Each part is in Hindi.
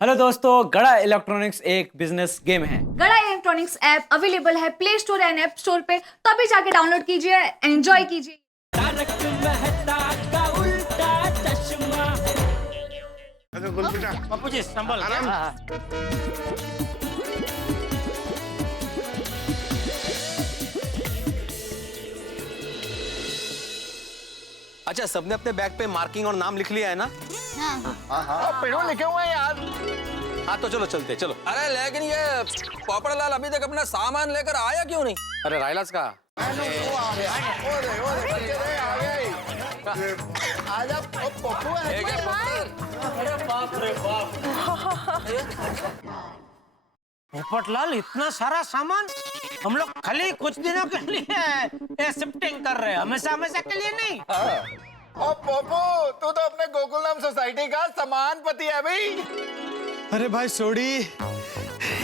हेलो दोस्तों, गड़ा इलेक्ट्रॉनिक्स एक बिजनेस गेम है। गड़ा इलेक्ट्रॉनिक्स ऐप अवेलेबल है play store and app store पे, तो अभी जाके डाउनलोड कीजिए, एंजॉय कीजिए। बापू जी संभल अच्छा, सबने अपने बैग पे मार्किंग और नाम लिख लिया है ना? पेड़ों लिखे हुए हैं यार। हाँ तो चलो चलते चलो। अरे लेकिन ये पोपड़लाल अभी तक अपना सामान लेकर आया क्यों नहीं? अरे रायलास का आजा पप्पू है। पोपटलाल, इतना सारा सामान हम लोग खाली कुछ दिनों के लिए शिफ्टिंग कर रहे हैं, हमेशा हमेशा के लिए नहीं। ओ पप्पू, तू तो अपने गोकुलधाम सोसाइटी का सम्मान पति है भाई। अरे भाई सोडी,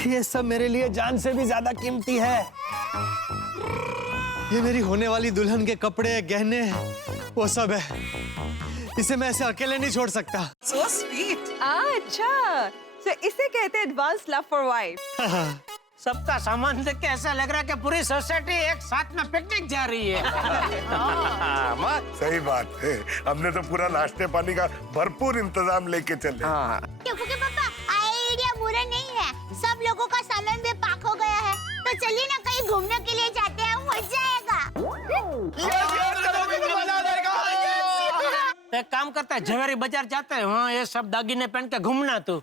ये सब मेरे लिए जान से भी ज्यादा कीमती है। ये मेरी होने वाली दुल्हन के कपड़े, गहने, वो सब है। इसे मैं ऐसे अकेले नहीं छोड़ सकता। So sweet. अच्छा, so इसे कहते हैं एडवांस लव फॉर वाइफ। सबका सामान देख के ऐसा लग रहा है कि पूरी सोसाइटी एक साथ में पिकनिक जा रही है। सही बात है, हमने तो पूरा नाश्ते पानी का भरपूर इंतजाम लेके चले। टप्पू के पापा, आइडिया बुरा नहीं है। सब लोगों का सामान भी पैक हो गया है, तो चलिए ना कहीं घूमने के लिए जाते हैं, मजा आएगा। तो एक काम करता है, जवेरी बाजार जाते हैं, वहाँ ये सब दागिने पहन के घूमना तू।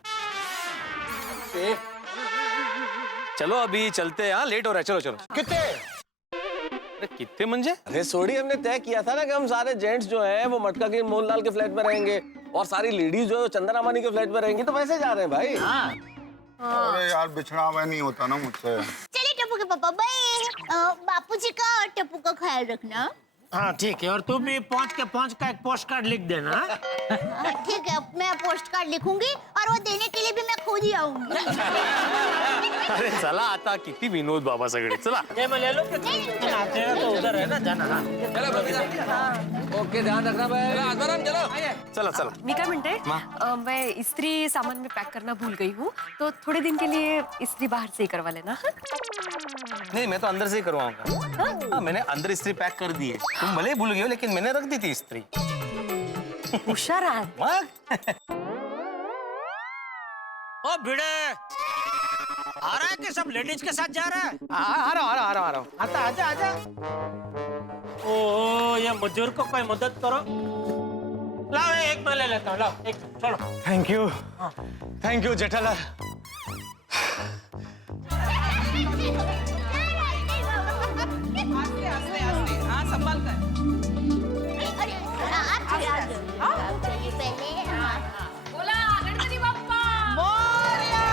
चलो अभी चलते हैं। हाँ लेट हो रहा है, चलो चलो। कितने? अरे कितने मंजे? अरे सोडी, हमने तय किया था ना कि हम सारे जेंट्स जो हैं वो मटका के मोहनलाल के फ्लैट में रहेंगे और सारी लेडीज जो है चंद्रामानी के फ्लैट में रहेंगी, तो वैसे जा रहे हैं भाई। अरे यार, बिछड़ा हुआ नहीं होता ना मुझसे। चलिए टप्पू के पापा, बाय। बापूजी का और टप्पू का ख्याल रखना। हाँ ठीक है, और तू भी पहुँच का एक पोस्ट कार्ड लिख देना। ठीक है, मैं पोस्ट कार्ड लिखूंगी और वो देने के लिए भी मैं खुद ही आऊंगी। अरे चला आता, किती विनोद बाबा सगळे, चला। ये मैं ले लो कि तेरा तो उधर है ना जाना। हाँ चलो बबीता। ओके, ध्यान रखना भाई। चलो आत्माराम, चलो। चला चला। मी काय म्हणते, मैं इस्त्री सामान में पैक करना भूल गई हूँ, तो थोड़े दिन के लिए इस्त्री बाहर से ही करवा लेना। नहीं, मैं तो अंदर से ही करवाऊंगा। हाँ, मैंने अंदर इस्त्री पैक कर दी है। तुम भले ही भूल गए हो, लेकिन मैंने रख दी थी इस्त्री। होशियार आहात। ओ भिड़े, आ रहा है कि सब लेडीज के साथ जा रहा है? आ रहा हूँ। आता, आजा आजा। ओ ये मजदूर को कोई मदद करो। लाओ एक मैं ले लेता हूँ, लाओ एक, चलो। Thank you Jethalal. हाँ संभाल कर। अरे, आप चलिए पहले। बोला गणपति बाप्पा। मोरया।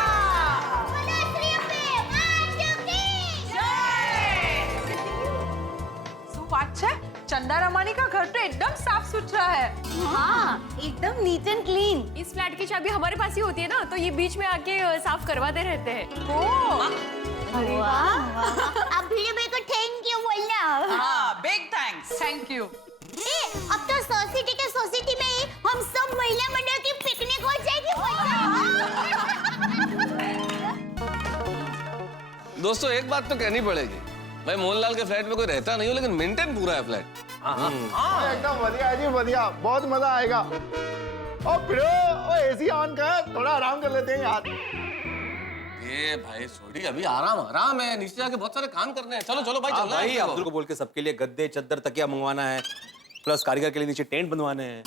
बोलो श्री अम्बे माता की जय। શું વાત છે? ચંદા રમાની का घर तो एकदम साफ सुथरा है। हाँ, एकदम नीट एंड क्लीन। इस फ्लैट की चाबी हमारे पास ही होती है ना, तो ये बीच में आके साफ करवाते रहते हैं। ओ अब भीड़े भाई को थैंक यू बोलना। हाँ, बिग थैंक्स। Thank you. अब तो सोसाइटी में ही हम सब महिला मंडल की पिकनिक हो जाएगी। दोस्तों, एक बात तो कहनी पड़ेगी भाई, मोहनलाल के फ्लैट में कोई रहता नहीं हो, लेकिन मेंटेन पूरा है फ्लैट। एकदम बढ़िया है जी, बढ़िया, बहुत मजा आएगा। ओ पिड़ो, ओ एसी ऑन कर, थोड़ा आराम कर लेते हैं यार। ये भाई सोडी, अभी आराम है, नीचे जाके बहुत सारे काम करने हैं। चलो चलो भाई, चलना है भाई अपने को। अब्दुल को बोल के सबके लिए गद्दे, चद्दर, तकिया मंगवाना है, प्लस कारीगर के लिए नीचे टेंट बनवाने हैं।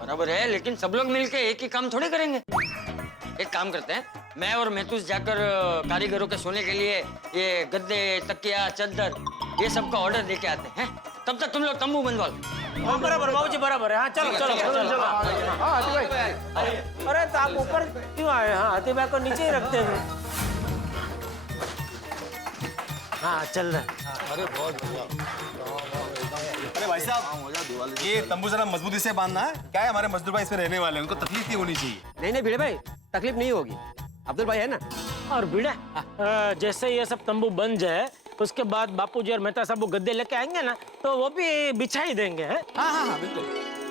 बराबर है, लेकिन सब लोग मिलके एक ही काम थोड़ी करेंगे। एक काम करते हैं, मैं और महतूस जाकर कारीगरों के सोने के लिए ये गद्दे, तकिया, चद्दर, ये सब का ऑर्डर देके आते हैं। तब तक तुम लोग तंबू बनवा लो। हाँ बराबर बाबूजी, बराबर है। हाँ चलो चलो चलो। हाँ हाथी भाई। अरे तो आप ऊपर क्यों आए? हाँ, हाथी भाई को नीचे ही रखते हैं। हाँ चल रहा। अरे बहुत बढ़िया। अरे भाई साहब, ये तंबू जरा मजबूती से बांधना है। क्या है, हमारे मजदूर भाई इसमें रहने वाले हैं, उनको तकलीफ नहीं होनी चाहिए। नहीं भिड़े भाई, तकलीफ नहीं होगी, अब्दुल भाई है ना। और भिड़े, जैसे ये सब तंबू बन जाए, उसके बाद बापूजी और मेहता साहब वो गद्दे लेके आएंगे ना, तो वो भी बिछा ही देंगे। हाँ बिल्कुल।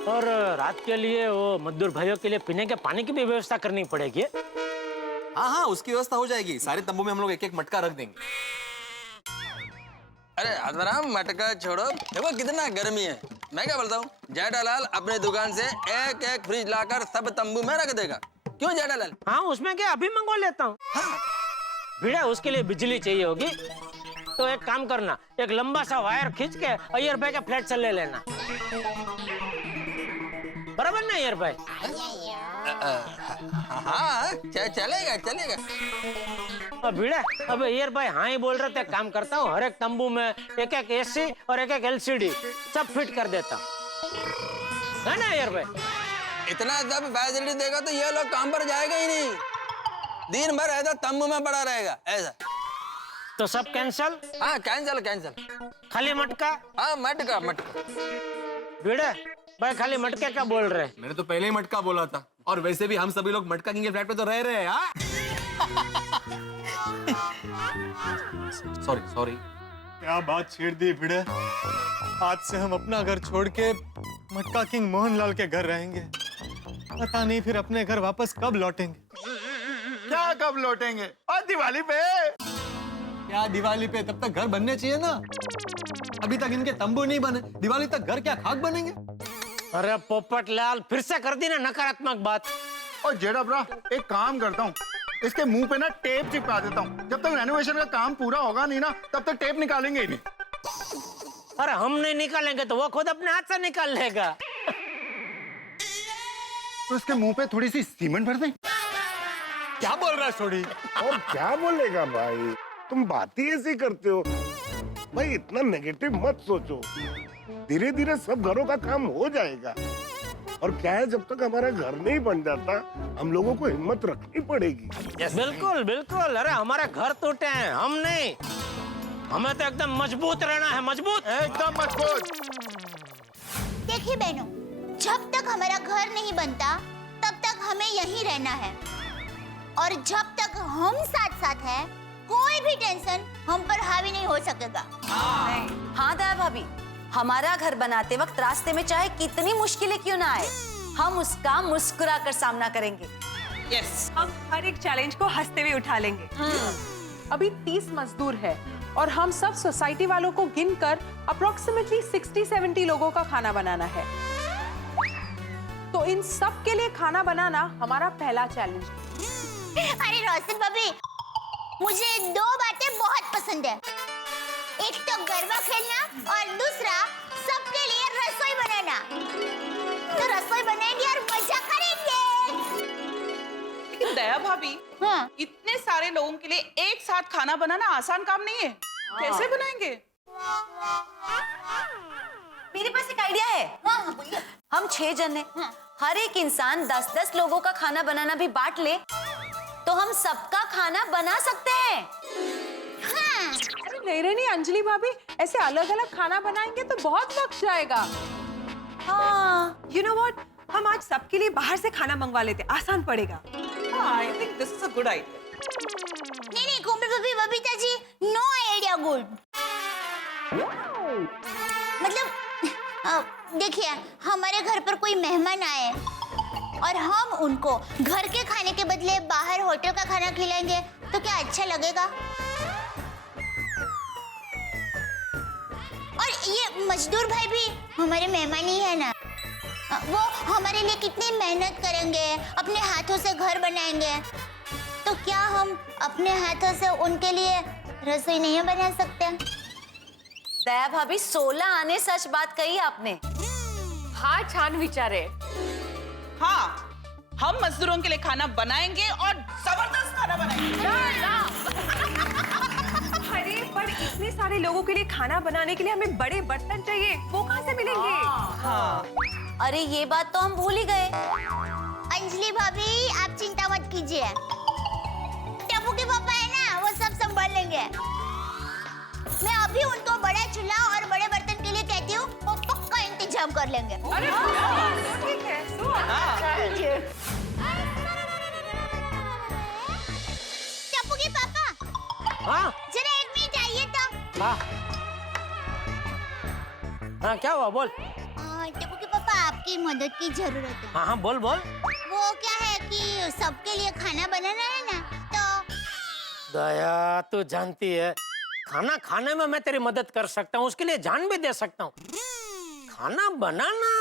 और रात के लिए वो मजदूर भाइयों के लिए पीने के पानी की भी व्यवस्था करनी पड़ेगी। हाँ हाँ, उसकी व्यवस्था हो जाएगी। सारे तंबू में हम लोग एक एक मटका रख देंगे। अरे आत्माराम, मटका छोड़ो, देखो कितना गर्मी है। मैं क्या बोलता हूँ, जेठालाल अपने दुकान से एक एक फ्रिज लाकर सब तंबू में रख देगा। क्यों जेठालाल? हाँ, उसमें क्या अभी मंगवा लेता हूँ। भिड़ा, उसके लिए बिजली चाहिए होगी, तो एक काम करना, एक लंबा सा वायर खींच के अय्यर भाई के फ्लैट से ले लेना। बराबर ना अय्यर भाई? हाँ चलेगा चलेगा। अब भिड़ा, अब अय्यर भाई हाँ ही बोल रहे थे, काम करता हूँ, हर एक तंबू में एक एक एसी और एक एक एलसीडी सब फिट कर देता हूँ, है ना अय्यर भाई? इतना सब फैसिलिटी देगा तो ये लोग काम पर जाएगा ही नहीं, दिन भर ऐसा तंबू में पड़ा रहेगा ऐसा। तो सब कैंसल? हाँ कैंसल कैंसल। खाली मटका? हाँ मटका मटका। भिड़ा भाई, खाली मटके का बोल रहे? मैंने तो पहले ही मटका बोला था, और वैसे भी हम सभी लोग मटका किंग के फ्लैट पे तो रह रहे हैं। हाँ सॉरी सॉरी। क्या बात छेड़ दी भिड़े। आज से हम अपना घर छोड़ के मटका किंग मोहनलाल के घर रहेंगे। पता नहीं फिर अपने घर वापस कब लौटेंगे। क्या कब लौटेंगे? और दिवाली पे। क्या दिवाली पे? तब तक घर बनने चाहिए ना। अभी तक इनके तंबू नहीं बने, दिवाली तक घर क्या खाक बनेंगे? अरे पोपटलाल, फिर से कर दी ना नकारात्मक बात। और जेड़ा ब्रा, एक काम करता हूँ, इसके मुंह पे ना टेप चिपका देता हूँ। जब तक रेनोवेशन का काम पूरा होगा नहीं ना, तब तक टेप निकालेंगे ही नहीं। अरे हम नहीं निकालेंगे तो वो खुद अपने हाथ से निकाल लेगा। तो इसके मुंह पे थोड़ी सी सीमेंट भर दें। क्या बोल रहा है छोड़ी? और क्या बोलेगा भाई, तुम बात ही ऐसी करते हो भाई। इतना नेगेटिव मत सोचो, धीरे धीरे सब घरों का काम हो जाएगा। और क्या है, जब तक हमारा घर नहीं बन जाता, हम लोगों को हिम्मत रखनी पड़ेगी। बिल्कुल बिल्कुल। अरे हमारे घर टूटे हैं, हम नहीं। हमें तो एकदम मजबूत रहना है, मजबूत, एकदम मजबूत। देखिए बहनों, जब तक हमारा घर नहीं बनता तब तक हमें यहीं रहना है, और जब तक हम साथ साथ हैं, कोई भी टेंशन हम पर हावी नहीं हो सकेगा। हाँ दया भाभी, हमारा घर बनाते वक्त रास्ते में चाहे कितनी मुश्किलें क्यों ना आए, हम उसका मुस्कुरा कर सामना करेंगे। यस, हम हर एक चैलेंज को हंसते हुए उठा लेंगे। अभी 30 मजदूर है और हम सब सोसाइटी वालों को गिनकर अप्रोक्सीमेटली 60-70 लोगों का खाना बनाना है। तो इन सब के लिए खाना बनाना हमारा पहला चैलेंज। अरे रोशन भाभी, मुझे दो बातें बहुत पसंद है। एक तो गरबा खेलना और दूसरा सबके लिए रसोई बनाना। तो रसोई बनाएंगे और मजा करेंगे। लेकिन दया भाभी, हाँ? इतने सारे लोगों के लिए एक साथ खाना बनाना आसान काम नहीं है। कैसे बनाएंगे? मेरे पास एक आइडिया है। हम 6 जन हैं, हर एक इंसान 10-10 लोगों का खाना बनाना भी बांट ले तो हम सबका खाना बना सकते हैं। हाँ। अरे नहीं अंजलि भाभी, ऐसे अलग अलग खाना बनाएंगे तो बहुत वक्त जाएगा। हाँ, यू नो व्हाट, हम आज सबके लिए बाहर से खाना मंगवा लेते, आसान पड़ेगा। I think this is a good idea. नहीं कोमल भाभी, Babita ji, no idea good. मतलब देखिए, हमारे घर पर कोई मेहमान आए और हम उनको घर के खाने के बदले बाहर होटल का खाना खिलाएंगे तो क्या अच्छा लगेगा? और ये मजदूर भाई भी हमारे मेहमान ही है ना, वो हमारे लिए कितनी मेहनत करेंगे, अपने हाथों से घर बनाएंगे। तो क्या हम अपने हाथों से उनके लिए रसोई नहीं बना सकते? दया भाभी, 16 आने सच बात कही आपने। हाँ छान विचारे। हाँ, हम मजदूरों के लिए खाना बनाएंगे और जबरदस्त खाना बनाएंगे। अरे पर इतने सारे लोगों के लिए खाना बनाने के लिए हमें बड़े बर्तन चाहिए, वो कहाँ से मिलेंगे? हाँ। अरे ये बात तो हम भूल ही गए। अंजलि भाभी, आप चिंता मत कीजिए, टप्पू के पापा है ना, वो सब संभाल लेंगे। मैं अभी उनको बड़ा चूल्हा और बड़े बर्तन के लिए कहती हूँ, वो पक्का इंतजाम कर लेंगे। अरे ठीक है, टप्पू के पापा, हाँ जरा 1 मिनट आइए तो। हाँ हाँ, क्या हुआ बोल। टप्पू के पापा, आपके आपकी मदद की जरूरत है। हाँ हाँ बोल बोल। वो क्या है कि सबके लिए खाना बनाना है ना, तो दया तू जानती है खाना खाने में मैं तेरी मदद कर सकता हूँ, उसके लिए जान भी दे सकता हूँ। खाना बनाना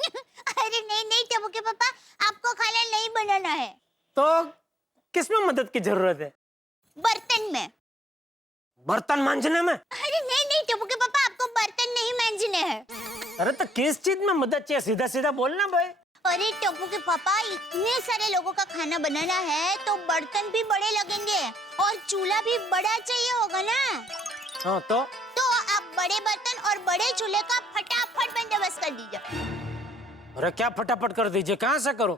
अरे नहीं नहीं टप्पू के पापा, आपको खाना नहीं बनाना है। तो किसमें मदद की जरूरत है? बर्तन में। बर्तन मांजने में? अरे नहीं नहीं टप्पू के पापा, आपको बर्तन नहीं मांजने हैं। अरे तो किस चीज में मदद चाहिए, सीधा सीधा बोलना भाई। अरे टप्पू के पापा, इतने सारे लोगों का खाना बनाना है तो बर्तन भी बड़े लगेंगे और चूल्हा भी बड़ा चाहिए होगा ना। हाँ तो आप बड़े बर्तन और बड़े चूल्हे का फटाफट बंदोबस्त कर दीजिए। अरे क्या फटाफट कर दीजिए, कहाँ से करूं?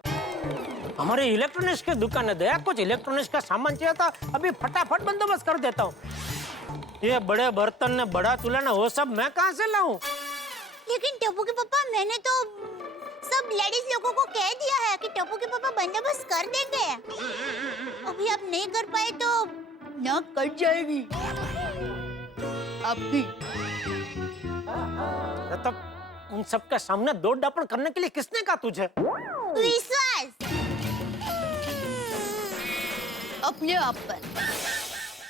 हमारी इलेक्ट्रॉनिक्स की दुकान है दया, कुछ इलेक्ट्रॉनिक्स का सामान चाहिए था, अभी फटाफट बंदोबस्त कर देता हूँ। ये बड़े बर्तन ने बड़ा चूल्हा ना वो सब मैं कहाँ से लाऊं? लेकिन टप्पू के पापा, मैंने तो सब लेडीज लोगों को कह दिया है कि टप्पू के पापा बंदोबस्त कर देंगे। अभी आप नहीं कर पाए तो नाक कट जाएगी आपकी। तब उन सबके सामने दौड़ दापड़ करने के लिए किसने कहा तुझे? विश्वास अपने आप पर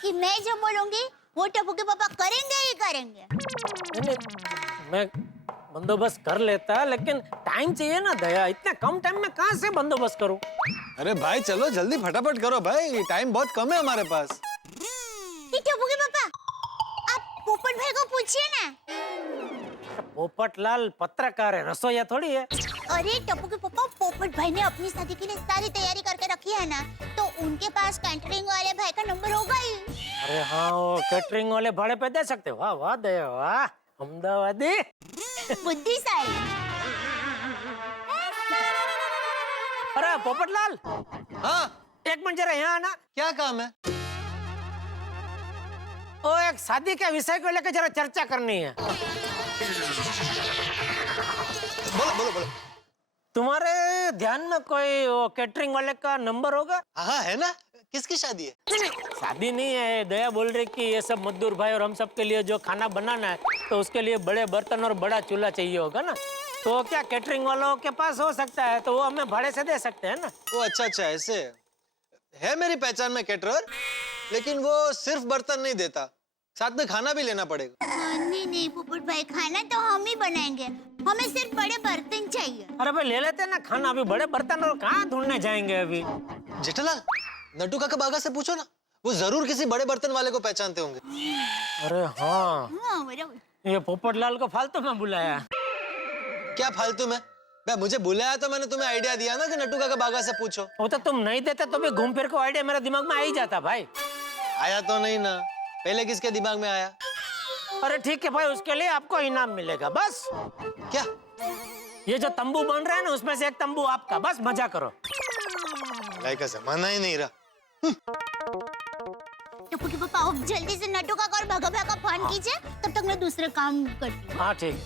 कि मैं जो बोलूंगी वो टप्पू के पापा करेंगे ही करेंगे। नहीं, मैं बंदोबस्त कर लेता, लेकिन टाइम चाहिए ना दया, इतने कम टाइम में कहाँ से बंदोबस्त करूं? अरे भाई चलो जल्दी फटाफट करो भाई, टाइम बहुत कम है हमारे पास। टप्पू के पापा, आप पोपट भाई को पूछिए ना। पोपटलाल पत्रकार है, रसोईया थोड़ी है। अरे टप्पू के पापा, पोपट भाई ने अपनी शादी के लिए सारी तैयारी करके रखी है ना, तो उनके पास कैटरिंग वाले भाई का नंबर होगा ही। अरे हाँ, वो कैटरिंग वाले भाड़े पे दे सकते। वाह वाह दया वाह, अहमदाबादी बुद्धिशाली। अरे पोपटलाल। हाँ एक मिनट जरा यहाँ आना। क्या काम है? ओ एक शादी के विषय को लेकर जरा चर्चा करनी है। बोलो बोलो बोलो। तुम्हारे ध्यान में कोई वो कैटरिंग वाले का नंबर होगा? हाँ है ना, किसकी शादी है? नहीं, शादी नहीं है, दया बोल रही कि ये सब मजदूर भाई और हम सब के लिए जो खाना बनाना है तो उसके लिए बड़े बर्तन और बड़ा चूल्हा चाहिए होगा ना, तो क्या कैटरिंग वालों के पास हो सकता है, तो वो हमें भाड़े से दे सकते हैं ना। वो अच्छा अच्छा, ऐसे है मेरी पहचान में कैटरर, लेकिन वो सिर्फ बर्तन नहीं देता, साथ में खाना भी लेना पड़ेगा। नहीं नहीं पोपट भाई, खाना तो हम ही बनाएंगे, हमें सिर्फ बड़े बर्तन चाहिए। अरे भाई ले लेते हैं ना खाना, अभी बड़े बर्तन और कहाँ ढूंढने जाएंगे अभी। जेठालाल, नट्टू काका बागा से पूछो ना, वो जरूर किसी बड़े बर्तन वाले को पहचानते होंगे। अरे हाँ, बराबर। ये पोपटलाल को फालतू में बुलाया। क्या फालतू में? मैं मुझे बुलाया तो मैंने तुम्हें आइडिया दिया ना कि नट्टू काका बागा से पूछो। वो तो तुम नहीं देते तो भी घूम फिर को आइडिया मेरे दिमाग में आ ही जाता भाई। आया तो नहीं ना, पहले किसके दिमाग में आया? अरे ठीक है भाई, उसके लिए आपको इनाम मिलेगा बस। क्या? ये जो तंबू बन रहा है ना, उसमें से एक तंबू आपका, बस मजा करो। का जमाना ही नहीं रहा। टप्पू के पापा, आप जल्दी से नट्टू काका और भगा भगा फोन कीजिए, तब तक मैं दूसरे काम करती हूँ। हाँ ठीक।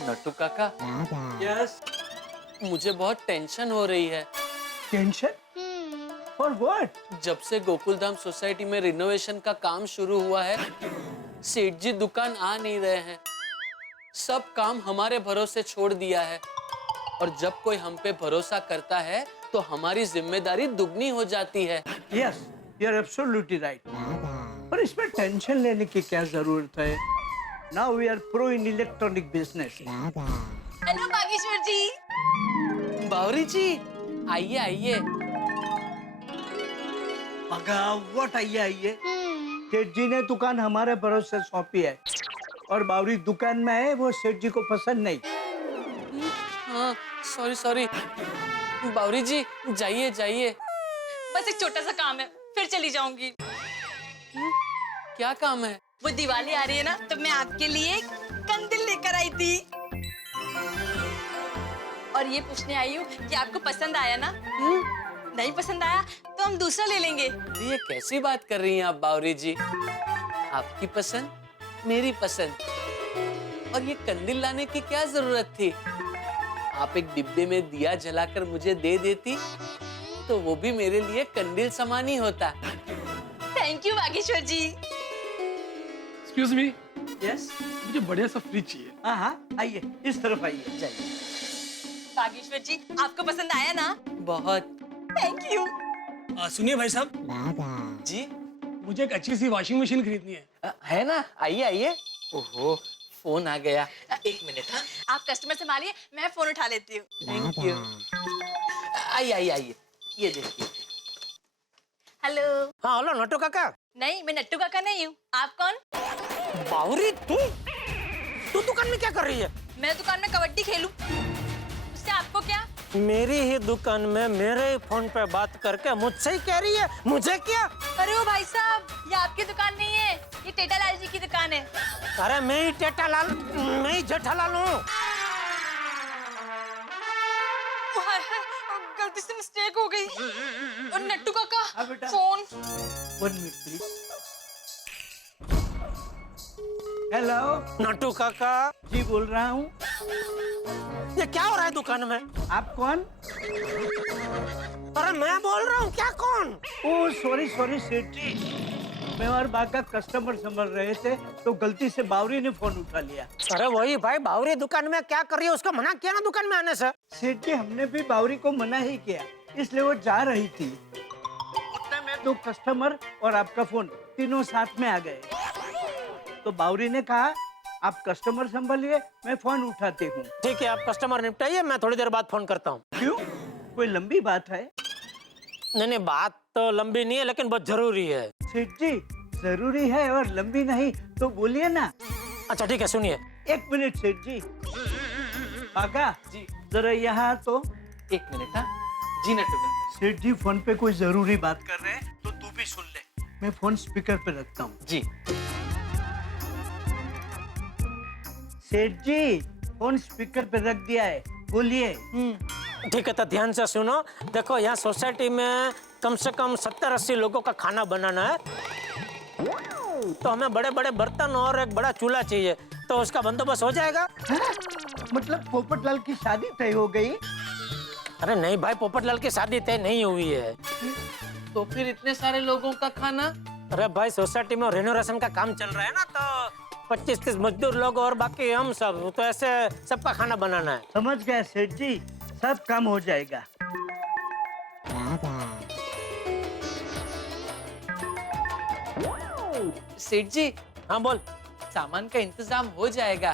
नट्टू काका, यस, मुझे बहुत टेंशन हो रही है। टेंशन? For what? जब से गोकुलधाम सोसाइटी में रिनोवेशन का काम शुरू हुआ है, सेठ जी दुकान आ नहीं रहे हैं, सब काम हमारे भरोसे छोड़ दिया है, और जब कोई हम पे भरोसा करता है तो हमारी जिम्मेदारी दुगनी हो जाती है। Yes, you are absolutely right. पर इसमें टेंशन लेने की क्या जरूरत है? Now we are pro in electronic business. Hello Bageshwar ji. Bawari ji, आइए आइए। व्हाट आइए? सेठ जी ने दुकान हमारे भरोसे सौंपी है और बावरी दुकान में है, वो सेठ जी को पसंद नहीं। हाँ सॉरी सॉरी। बावरी जी जाइए जाइए। बस एक छोटा सा काम है, फिर चली जाऊंगी। क्या काम है? वो दिवाली आ रही है ना, तो मैं आपके लिए कंदिल लेकर आई थी और ये पूछने आई हूँ कि आपको पसंद आया ना? नहीं पसंद आया तो हम दूसरा ले लेंगे। ये कैसी बात कर रही हैं आप बावरी जी? आपकी पसंद, मेरी पसंद, और ये कंदिल लाने की क्या जरूरत थी? आप एक डिब्बे में दिया जलाकर मुझे दे देती तो वो भी मेरे लिए कंदिल समान ही होता। Thank you Bageshwar ji. Excuse me, yes, मुझे बढ़िया सा फ्रिज चाहिए। हाँ हाँ, आइए इस तरफ आइए, जाइए। बागेश्वर जी, आपको पसंद आया ना? बहुत। Thank you. सुनिए भाई साहब जी, मुझे एक अच्छी सी वॉशिंग मशीन खरीदनी है। है ना, आइए आइए। ओहो, फोन आ गया। एक मिनट। हाँ, आप कस्टमर संभालिए, मैं फोन उठा लेती हूँ। Thank you. आइए आइए आइए, ये देखिए। हेलो। हाँ हेलो नट्टू काका। नहीं, मैं नट्टू काका नहीं हूँ। आप कौन? बावरी, तू दुकान में क्या कर रही है? मैं दुकान में कबड्डी खेलूं। उससे आपको क्या? मेरी ही दुकान में मेरे ही फोन पे बात करके मुझसे ही कह रही है, मुझे क्या? अरे ओ भाई साहब, ये आपकी दुकान नहीं है, ये टेटालाल जी की दुकान है। अरे मैं ही टेटालाल, मैं ही जेठालाल हूँ। गलती से मिस्टेक हो गई। और नट्टू काका, phone. 1 minute please. Hello Nattu काका जी, बोल रहा हूँ। ये क्या हो रहा है दुकान में? आप कौन? अरे मैं बोल रहा हूँ, क्या कौन? ओ सॉरी सॉरी सेठ जी, मैं और बाका कस्टमर संभल रहे थे तो गलती से बावरी ने फोन उठा लिया। अरे वही भाई, बावरी दुकान में क्या कर रही है? उसको मना किया ना दुकान में आने से। सेठ जी, हमने भी बावरी को मना ही किया, इसलिए वो जा रही थी। उतने में 2 कस्टमर और आपका फोन तीनों साथ में आ गए। तो बावरी ने कहा आप कस्टमर संभालिए, मैं फोन उठाती हूँ। ठीक है, आप कस्टमर निपटाइए, मैं थोड़ी देर बाद फोन करता हूँ। क्यों, कोई लंबी बात है? नहीं, बात तो लंबी नहीं है लेकिन बहुत जरूरी है। सेठ जी, जरूरी है और लंबी नहीं तो बोलिए ना। अच्छा ठीक है, सुनिए। 1 मिनट सेठ जी। काका जी, जरा यहाँ तो। 1 मिनट। हाँ जी नट्टू काका। सेठ जी फोन पे कोई जरूरी बात कर रहे हैं तो तू भी सुन ले। मैं फोन स्पीकर पे रखता हूँ। जी। सेठ जी, फोन स्पीकर पे रख दिया है, बोलिए। ठीक है, तो ध्यान से सुनो। देखो, यहाँ सोसाइटी में कम से कम 70-80 लोगों का खाना बनाना है, तो हमें बड़े बड़े बर्तन और एक बड़ा चूल्हा चाहिए, तो उसका बंदोबस्त हो जाएगा? मतलब पोपटलाल की शादी तय हो गई? अरे नहीं भाई, पोपटलाल की शादी तय नहीं हुई है। तो फिर इतने सारे लोगों का खाना? अरे भाई, सोसाइटी में रेनोवेशन का काम चल रहा है ना, तो 25-30 मजदूर लोग और बाकी हम सब, तो ऐसे सबका खाना बनाना है। समझ गए सेठ जी, सब काम हो जाएगा। सेठ जी। हाँ बोल। सामान का इंतजाम हो जाएगा,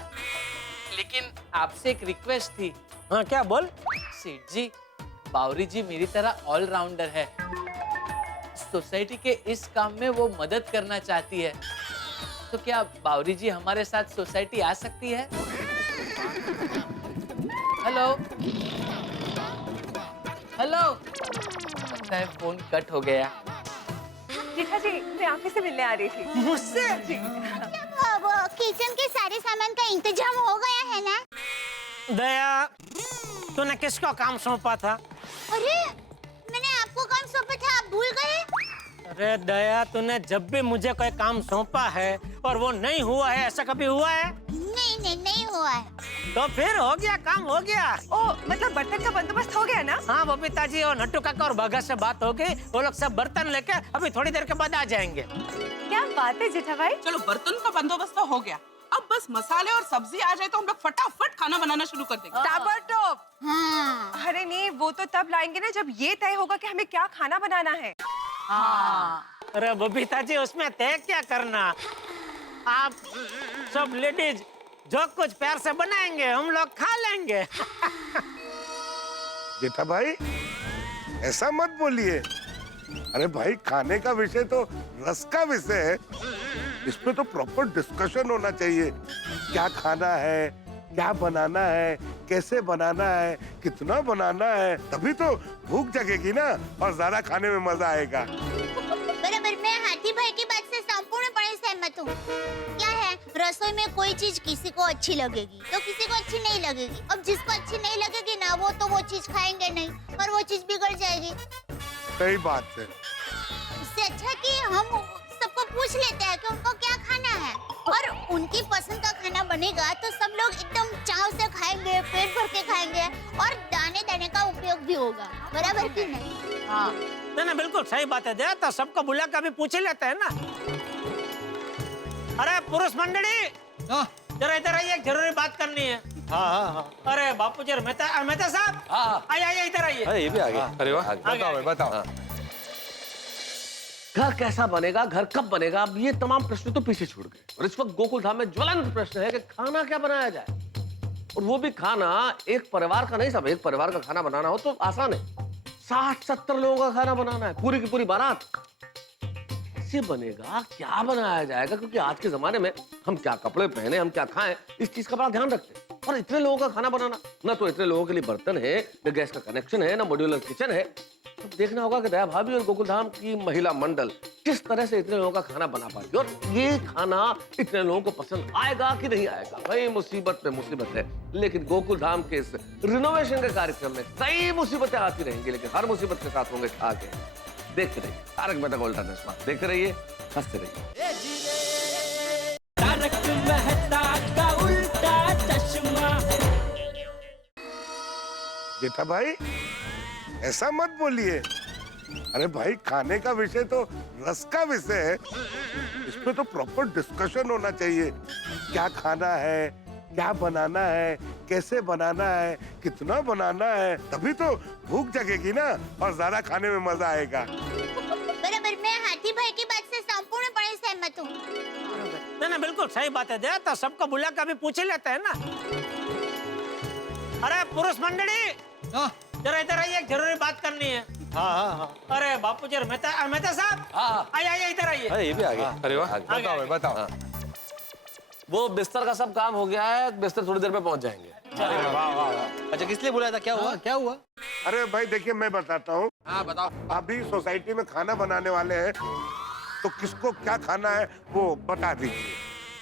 लेकिन आपसे एक रिक्वेस्ट थी। हाँ क्या, बोल। सेठ जी, बावरी जी मेरी तरह ऑलराउंडर है। सोसाइटी के इस काम में वो मदद करना चाहती है, तो क्या बावरी जी हमारे साथ सोसाइटी आ सकती है? Hello hello. लगता है फोन कट हो गया। जीठा जी, मैं आप ही से मिलने आ रही थी। मुझसे? वो किचन के सारे सामान का इंतजाम हो गया है ना? दया, तूने किसको काम सौंपा था? अरे, मैंने आपको काम सौंपा था, आप भूल गए? अरे दया, तूने जब भी मुझे कोई काम सौंपा है और वो नहीं हुआ है, ऐसा कभी हुआ है? नहीं हुआ है। तो फिर हो गया, काम हो गया। ओ, मतलब बर्तन का बंदोबस्त हो गया ना? हाँ बबीता जी और नट्टू काका और भगत से बात हो गई, वो लोग सब बर्तन लेके अभी थोड़ी देर के बाद आ जाएंगे। क्या बात है जेठा भाई। चलो, बर्तन का बंदोबस्त तो हो गया, अब बस मसाले और सब्जी आ जाए तो हम लोग फटाफट खाना बनाना शुरू कर देंगे। ताबड़तोड़। हाँ। अरे नहीं, वो तो तब लाएंगे ना जब ये तय होगा कि हमें क्या खाना बनाना है। अरे बबीता जी, उसमें तय क्या करना, आप सब लेडीज जो कुछ प्यार से बनाएंगे हम लोग खा लेंगे। जेठा भाई, ऐसा मत बोलिए। अरे भाई, खाने का विषय तो रस का विषय है, इस पे तो प्रॉपर डिस्कशन होना चाहिए। क्या खाना है, क्या बनाना है, कैसे बनाना है, कितना बनाना है, तभी तो भूख जगेगी ना और ज्यादा खाने में मजा आएगा। बराबर, मैं हाथी भाई की बात से संपूर्णपणे सहमत हूँ। क्या है, रसोई में कोई चीज किसी को अच्छी लगेगी तो किसी को अच्छी नहीं लगेगी। अब जिसको अच्छी नहीं लगेगी ना, वो चीज खाएंगे नहीं और वो चीज बिगड़ जाएगी। सही बात है। इससे अच्छा कि हम सबको पूछ लेते हैं कि उनको क्या खाना है, और उनकी पसंद का खाना बनेगा तो सब लोग एकदम चाव से खाएंगे, पेट भर के खाएंगे और दाने दाने का उपयोग भी होगा। बराबर कि नहीं? हाँ, नहीं बिल्कुल सही बात है। दया, तो सबको बुला कर भी पूछ ही लेते हैं ना। अरे पुरुष मंडली, जरा इधर आइए, एक जरूरी बात करनी है। हाँ। अरे बापू जी, मेहता साहब, आइए इधर आइए। ये भी आ गया। अरे वाह, बताओ। घर कैसा बनेगा, घर कब बनेगा, अब ये तमाम प्रश्न तो पीछे छूट गए और इस वक्त गोकुल धाम में ज्वलंत प्रश्न है कि खाना क्या बनाया जाए, और वो भी खाना एक परिवार का नहीं। सब एक परिवार का खाना बनाना हो तो आसान है, 60-70 लोगों का खाना बनाना है, पूरी की पूरी बारात। कैसे बनेगा, क्या बनाया जाएगा, क्योंकि आज के जमाने में हम क्या कपड़े पहने, हम क्या खाएं, इस चीज का बड़ा ध्यान रखते हैं। और इतने लोगों का खाना बनाना, ना तो इतने लोगों के लिए बर्तन है, न गैस का कनेक्शन है, ना मॉड्यूलर किचन है। तो देखना होगा कि दया भाभी और गोकुल धाम की महिला मंडल किस तरह से इतने लोगों का खाना बना पाती है, और ये खाना इतने लोगों को पसंद आएगा कि नहीं आएगा। भाई मुसीबत पे मुसीबत है, लेकिन गोकुल धाम के इस रिनोवेशन के कार्यक्रम में कई मुसीबतें आती रहेंगी, लेकिन हर मुसीबत के साथ होंगे आगे। देखते रहिए तारक मेहता का उल्टा चश्मा, देखते रहिए, हंसते रहिए। तारक मेहता का उल्टा चश्मा। जेठा भाई ऐसा मत बोलिए। अरे भाई, खाने का विषय तो रस का विषय है, इस पे तो प्रॉपर डिस्कशन होना चाहिए। क्या खाना है, क्या बनाना है, कैसे बनाना है, कितना बनाना है, तभी तो भूख जगेगी ना और ज्यादा खाने में मजा आएगा। बराबर, मैं हाथी भाई की बात से संपूर्णपणे सहमत हूँ। ना बिल्कुल सही बात है दया, तो सबको बुला कर भी पूछ ही लेते हैं ना। अरे पुरुष मंडली, जरा इधर आइए, एक जरूरी बात करनी है। हाँ। अरे बापू जी, मेहता साहब, आइए इधर आइए। ये भी आ गया। अरे वाह, बताओ। वो बिस्तर का सब काम हो गया है, बिस्तर थोड़ी देर में पहुंच जाएंगे। अच्छा, किस लिए बुलाया था, क्या हुआ? अरे भाई देखिए, मैं बताता हूँ। हाँ बताओ। अभी सोसाइटी में खाना बनाने वाले हैं, तो किसको क्या खाना है वो बता दीजिए।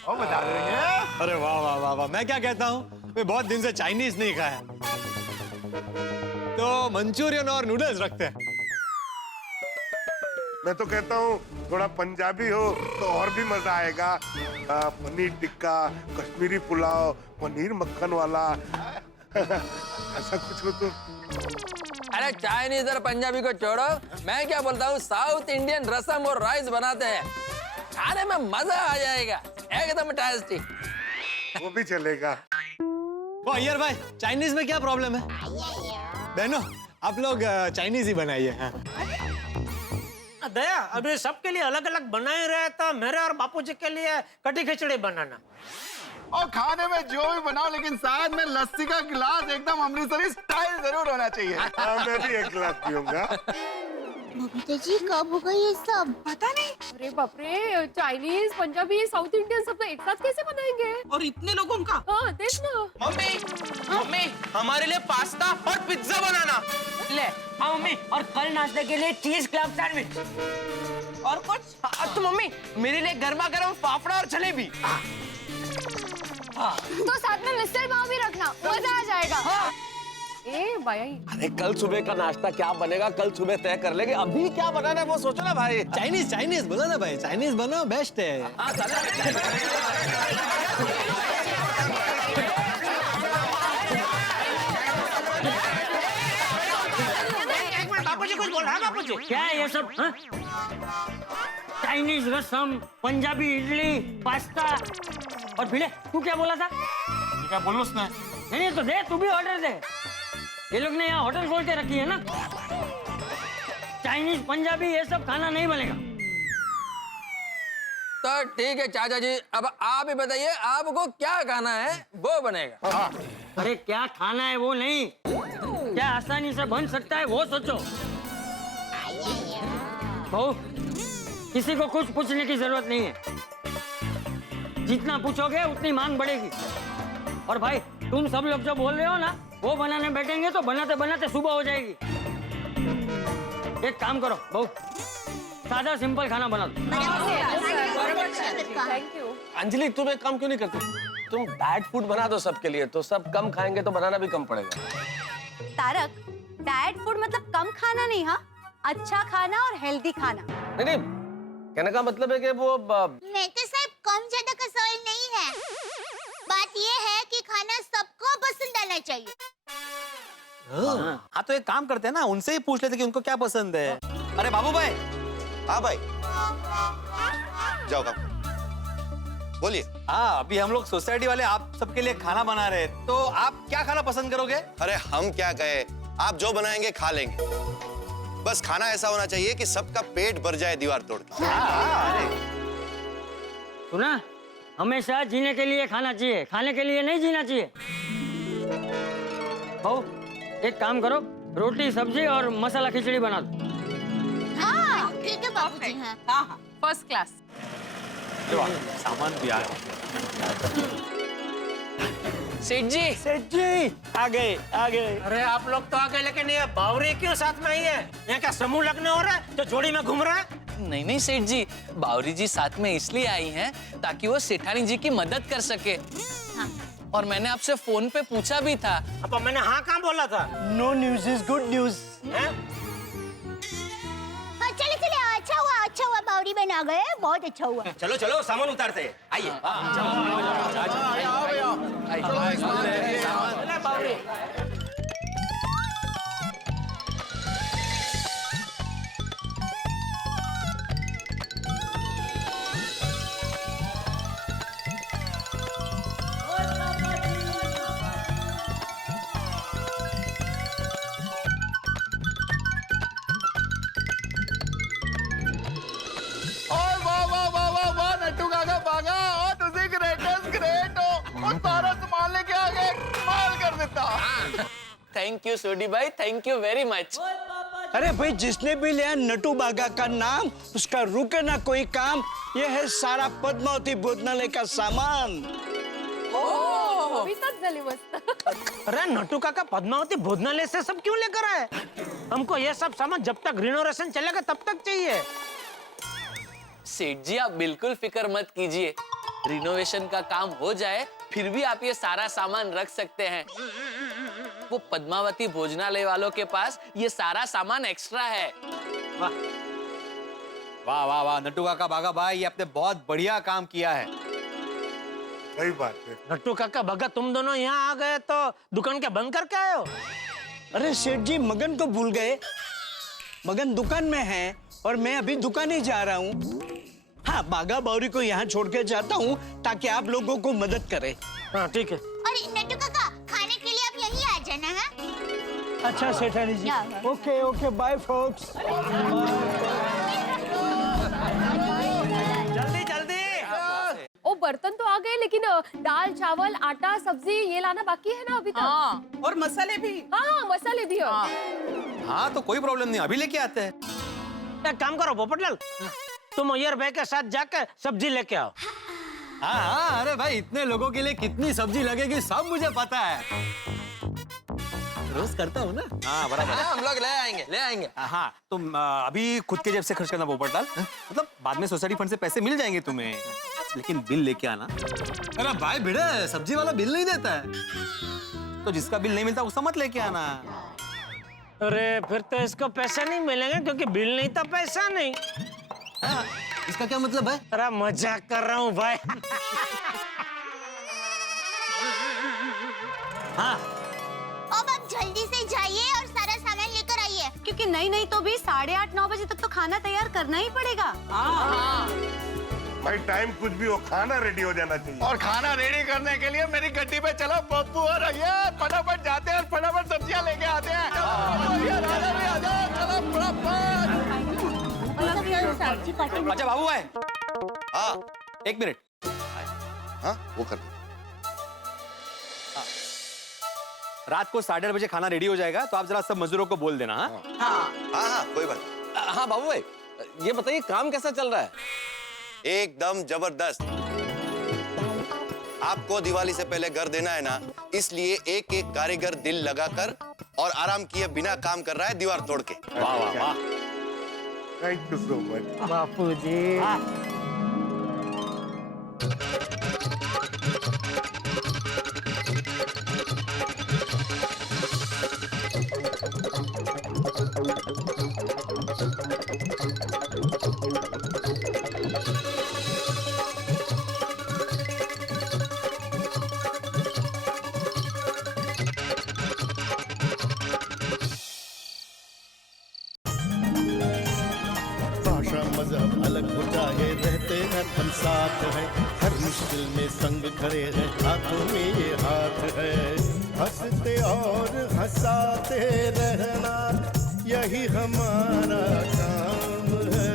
वो बता देंगे। अरे वाह वाह वाह वाह, मैं क्या कहता हूँ, मैं बहुत दिन से चाइनीज नहीं खाया, तो मंचूरियन और नूडल्स रखते हैं। मैं तो कहता हूँ थोड़ा पंजाबी हो तो और भी मजा आएगा। पनीर टिक्का, कश्मीरी पुलाव, पनीर मक्खन वाला ऐसा कुछ हो तो। अरे चाइनीज और पंजाबी को छोड़ो, मैं क्या बोलता हूँ, साउथ इंडियन रसम और राइस बनाते हैं, खाने में मजा आ जाएगा, एकदम टेस्टी। वो भी चलेगा। वो अय्यर भाई, चाइनीज में क्या प्रॉब्लम है? बहनों, आप लोग चाइनीज ही बनाइए। हाँ। दया, अभी सबके लिए अलग अलग बना ही रहे, तो मेरे और बापूजी के लिए कटी खिचड़ी बनाना। और खाने में जो भी बनाओ, लेकिन साथ में लस्सी का गिलास एकदम अमृतसरी स्टाइल जरूर होना चाहिए। मैं भी एक गिलास पीऊंगा। बबीता जी, कब होगा ये सब? पता नहीं। अरे बाप रे, चाइनीज, पंजाबी, साउथ इंडियन सब तो एक साथ कैसे बनाएंगे? और इतने लोगों का? हाँ, देखना। मम्मी, हमारे लिए पास्ता और पिज्जा बनाना। ले, हाँ मम्मी, और कल नाश्ते के लिए चीज क्लब सैंडविच। और कुछ? तो मम्मी, मेरे लिए गर्मा गर्म फाफड़ा और जलेबी। तो साथ में मिस्टर पाव भी रखना, मजा आ जाएगा। ए भाई, अरे कल सुबह का नाश्ता क्या बनेगा, कल सुबह तय कर लेंगे, अभी क्या बनाना है वो सोचो ना भाई। चाइनीज बोलो ना भाई, चाइनीज बनाओ, बेस्ट है। एक मिनट, बापूजी कुछ बोल रहा है। बापूजी, क्या है ये सब? चाइनीज रसम, पंजाबी इडली, पास्ता, और फिर तू क्या बोला था? क्या बोलो उसने? नहीं तो दे, तू भी ऑर्डर दे। ये लोग ने यहाँ होटल खोल के रखी है ना। चाइनीज, पंजाबी ये सब खाना नहीं बनेगा। तो ठीक है चाचा जी, अब आप ही बताइए, आपको क्या खाना है वो बनेगा। अरे क्या खाना है वो नहीं, क्या आसानी से बन सकता है वो सोचो। बहू, किसी को कुछ पूछने की जरूरत नहीं है, जितना पूछोगे उतनी मांग बढ़ेगी। और भाई, तुम सब लोग जो बोल रहे हो ना, वो बनाने बैठेंगे तो बनाते बनाते सुबह हो जाएगी। एक काम करो बहू, सादा सिंपल खाना बना दो। Thank you. अंजलि, तुम एक काम क्यों नहीं करती, तुम डाइट फूड बना दो सबके लिए, तो सब कम खाएंगे तो बनाना भी कम पड़ेगा। तारक, डाइट फूड मतलब कम खाना नहीं, हाँ, अच्छा खाना और हेल्दी खाना। नहीं, कहने का मतलब है कि वो मेहता साहब, कम ज्यादा का सवाल नहीं है, बात ये है कि खाना सबको पसंद आना चाहिए। हाँ, तो एक काम करते हैं ना, उनसे ही पूछ लेते कि उनको क्या पसंद है। अरे बाबू भाई। हाँ भाई, जाओ काम। बोलिए। हाँ, अभी हम लोग सोसाइटी वाले आप सबके लिए खाना बना रहे हैं, तो आप क्या खाना पसंद करोगे? अरे हम क्या कहे, आप जो बनाएंगे खा लेंगे, बस खाना ऐसा होना चाहिए कि सबका पेट भर जाए दीवार तोड़ के। सुना, हमेशा जीने के लिए खाना चाहिए, खाने के लिए नहीं जीना चाहिए। हो, एक काम करो, रोटी सब्जी और मसाला खिचड़ी बना दो। हाँ ठीक है बाबूजी। हाँ हाँ, फर्स्ट क्लास। सामान भी आ सेठ जी आ गए अरे आप लोग तो आ गए, लेकिन ये बावरी क्यों साथ में आई है? यहाँ क्या समूह लगने हो रहा है जो जोड़ी में घूम रहा है? नहीं सेठ जी, बावरी जी साथ में इसलिए आई हैं ताकि वो सेठानी जी की मदद कर सके। हाँ। और मैंने आपसे फोन पे पूछा भी था। अब मैंने हाँ कहाँ बोला था? No news is good news. चले अच्छा हुआ बावरी बहन आ गए, बहुत अच्छा हुआ। चलो चलो सामान उतारते हैं, आइए। नट्टू काका भागा और तुझे ग्रेट हो, और सारा सामान लेके आ गए, माल कर देता। थैंक यू सोडी भाई, थैंक यू वेरी मच। अरे भाई, जिसने भी लिया नट्टू बागा का नाम, उसका रुके ना कोई काम। ये है सारा पद्मावती भोजनालय का सामान। अरे नट्टू काका पद्मावती भोजनालय से सब क्यों लेकर आए? हमको ये सब सामान जब तक रिनोवेशन चलेगा तब तक चाहिए। सेठ जी आप बिल्कुल फिक्र मत कीजिए, रिनोवेशन का काम हो जाए फिर भी आप ये सारा सामान रख सकते हैं। वो पद्मावती भोजनालय वालों के पास ये सारा सामान एक्स्ट्रा है। वाह वाह वाह, नट्टू काका बागा भाई, ये आपने बहुत बढ़िया काम किया है। सही बात है। नट्टू काका भगत, तुम दोनों यहाँ आ गए तो दुकान क्या बंद करके आए हो? अरे सेठ जी, मगन को भूल गए? मगन दुकान में है और मैं अभी दुकान ही जा रहा हूँ। हाँ, बागा बावरी को यहाँ छोड़ के जाता हूँ ताकि आप लोगों को मदद करे। हाँ ठीक है। अरे नट्टू काका, खाने के लिए आप यहीं आ जाना है। अच्छा सेठानी जी, ओके ओके, बाय फोक्स। जल्दी जल्दी। ओ बर्तन तो आ गए, लेकिन दाल चावल आटा सब्जी ये लाना बाकी है ना अभी तक। हाँ, और मसाले भी। हाँ मसाले भी। हाँ तो कोई प्रॉब्लम नहीं, अभी लेके आते हैं। एक काम करो पोपटलाल, तुम अय्यर भाई के साथ जाकर सब्जी लेके आओ। हाँ हाँ, अरे भाई इतने लोगों के लिए कितनी सब्जी लगेगी सब मुझे पता है, रोज करता हूँ ना। हाँ बराबर, हम लोग ले आएंगे। हाँ, तुम अभी खुद के जेब से खर्च करना पोपटलाल, मतलब बाद में सोसाइटी फंड से पैसे मिल जाएंगे तुम्हें, लेकिन बिल लेके आना। अरे भाई भिड़े, सब्जी वाला बिल नहीं देता है, तो जिसका बिल नहीं मिलता उसका मत लेके आना। अरे फिर तो इसको पैसा नहीं मिलेंगे क्योंकि बिल नहीं तो पैसा नहीं। हाँ, इसका क्या मतलब है? अरे मजाक कर रहा हूँ भाई। हाँ, अब आप जल्दी से जाइए और सारा सामान लेकर आइए, क्योंकि नहीं तो भी 8:30-9 बजे तक तो खाना तैयार करना ही पड़ेगा। भाई टाइम कुछ भी हो, खाना रेडी हो जाना चाहिए। और खाना रेडी करने के लिए मेरी गड्डी पे चलो पप्पू और अय्यर, फटाफट जाते हैं और फटाफट सब्जियां लेके आते हैं। अच्छा बाबू भाई, हाँ 1 मिनट। हाँ वो कर। रात को 8:30 बजे खाना रेडी हो जाएगा, तो आप जरा सब मजदूरों को बोल देना। हाँ हाँ कोई बात। हाँ बाबू भाई, ये बताइए काम कैसा चल रहा है? एकदम जबरदस्त। आपको दिवाली से पहले घर देना है ना, इसलिए एक एक कारीगर दिल लगाकर और आराम किए बिना काम कर रहा है, दीवार तोड़ के। वाह वाह वाह, थैंक यू सो मच बापूजी। भाषा मजहब अलग हो चाहे रहते हैं हम साथ हैं, हर मुश्किल में संग खड़े हैं, हाथों में ये हाथ है। हंसते और हंसाते रहना यही हमारा काम है।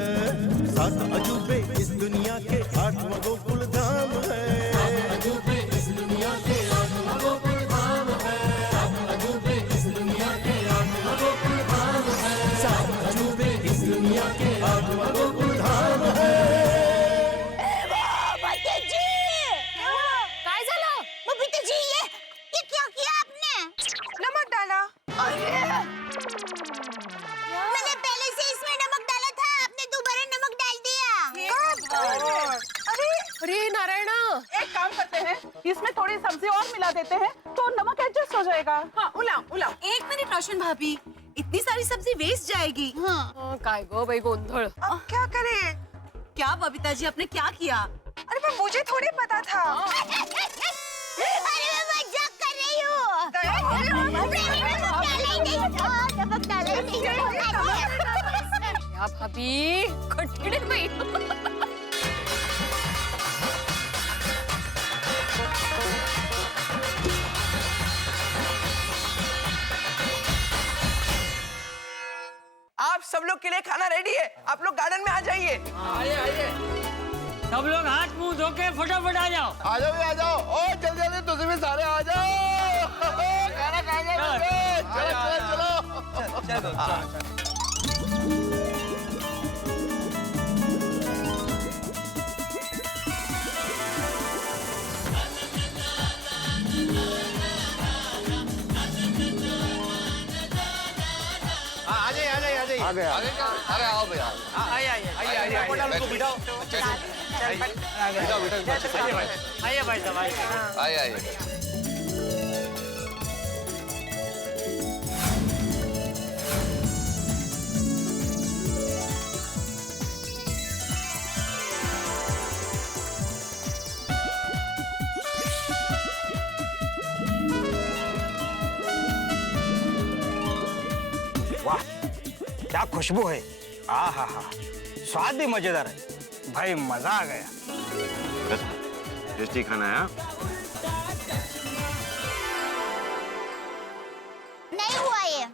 7 अजूबे इस दुनिया के 8वां गोकुल धाम है। 7 अजूबे इस दुनिया के 8वां गोकुल धाम है। 7 अजूबे इस दुनिया के 8वां गोकुल धाम है। 7 अजूबे इस दुनिया के 8वां गोकुल धाम है। काय झालं? बबीताजी, ये क्या किया आपने? नमक डाला। मैंने पहले से इसमें नमक डाला था, आपने दोबारा नमक डाल दिया। अरे नारायणा, एक काम करते हैं, इसमें थोड़ी सब्जी और मिला देते हैं तो नमक एडजस्ट हो जाएगा। हाँ, उलाओ उलाओ। 1 मिनिट रोशन भाभी, इतनी सारी सब्जी वेस्ट जाएगी। काय गो बाई गोंधळ। अब क्या करें? क्या बबीता जी, आपने क्या किया? अरे पर मुझे थोड़ी पता था। अरे मैं मजाक कर रही हूँ। नमक डाला ही नहीं। या भाभी कठीण आहे बाई। आप सब लोग के लिए खाना रेडी है, आप लोग गार्डन में आ जाइए। आइए आइए, सब लोग हाथ मुंह धो के फटाफट आ जाओ। आ जाओ, आ जाओ। ओ जल्दी जल्दी तुम भी सारे आ जाओ। खाना खाएंगे। चलो चलो चलो। आ गया। अरे आओ भैया। आइए उनको बिठाओ। आइए भाई साहब, आइए। आइए। वाह, क्या खुशबू है। आहा हा, स्वाद भी मजेदार है भाई, मजा आ गया। टेस्टी खाना है। नहीं हुआ ये।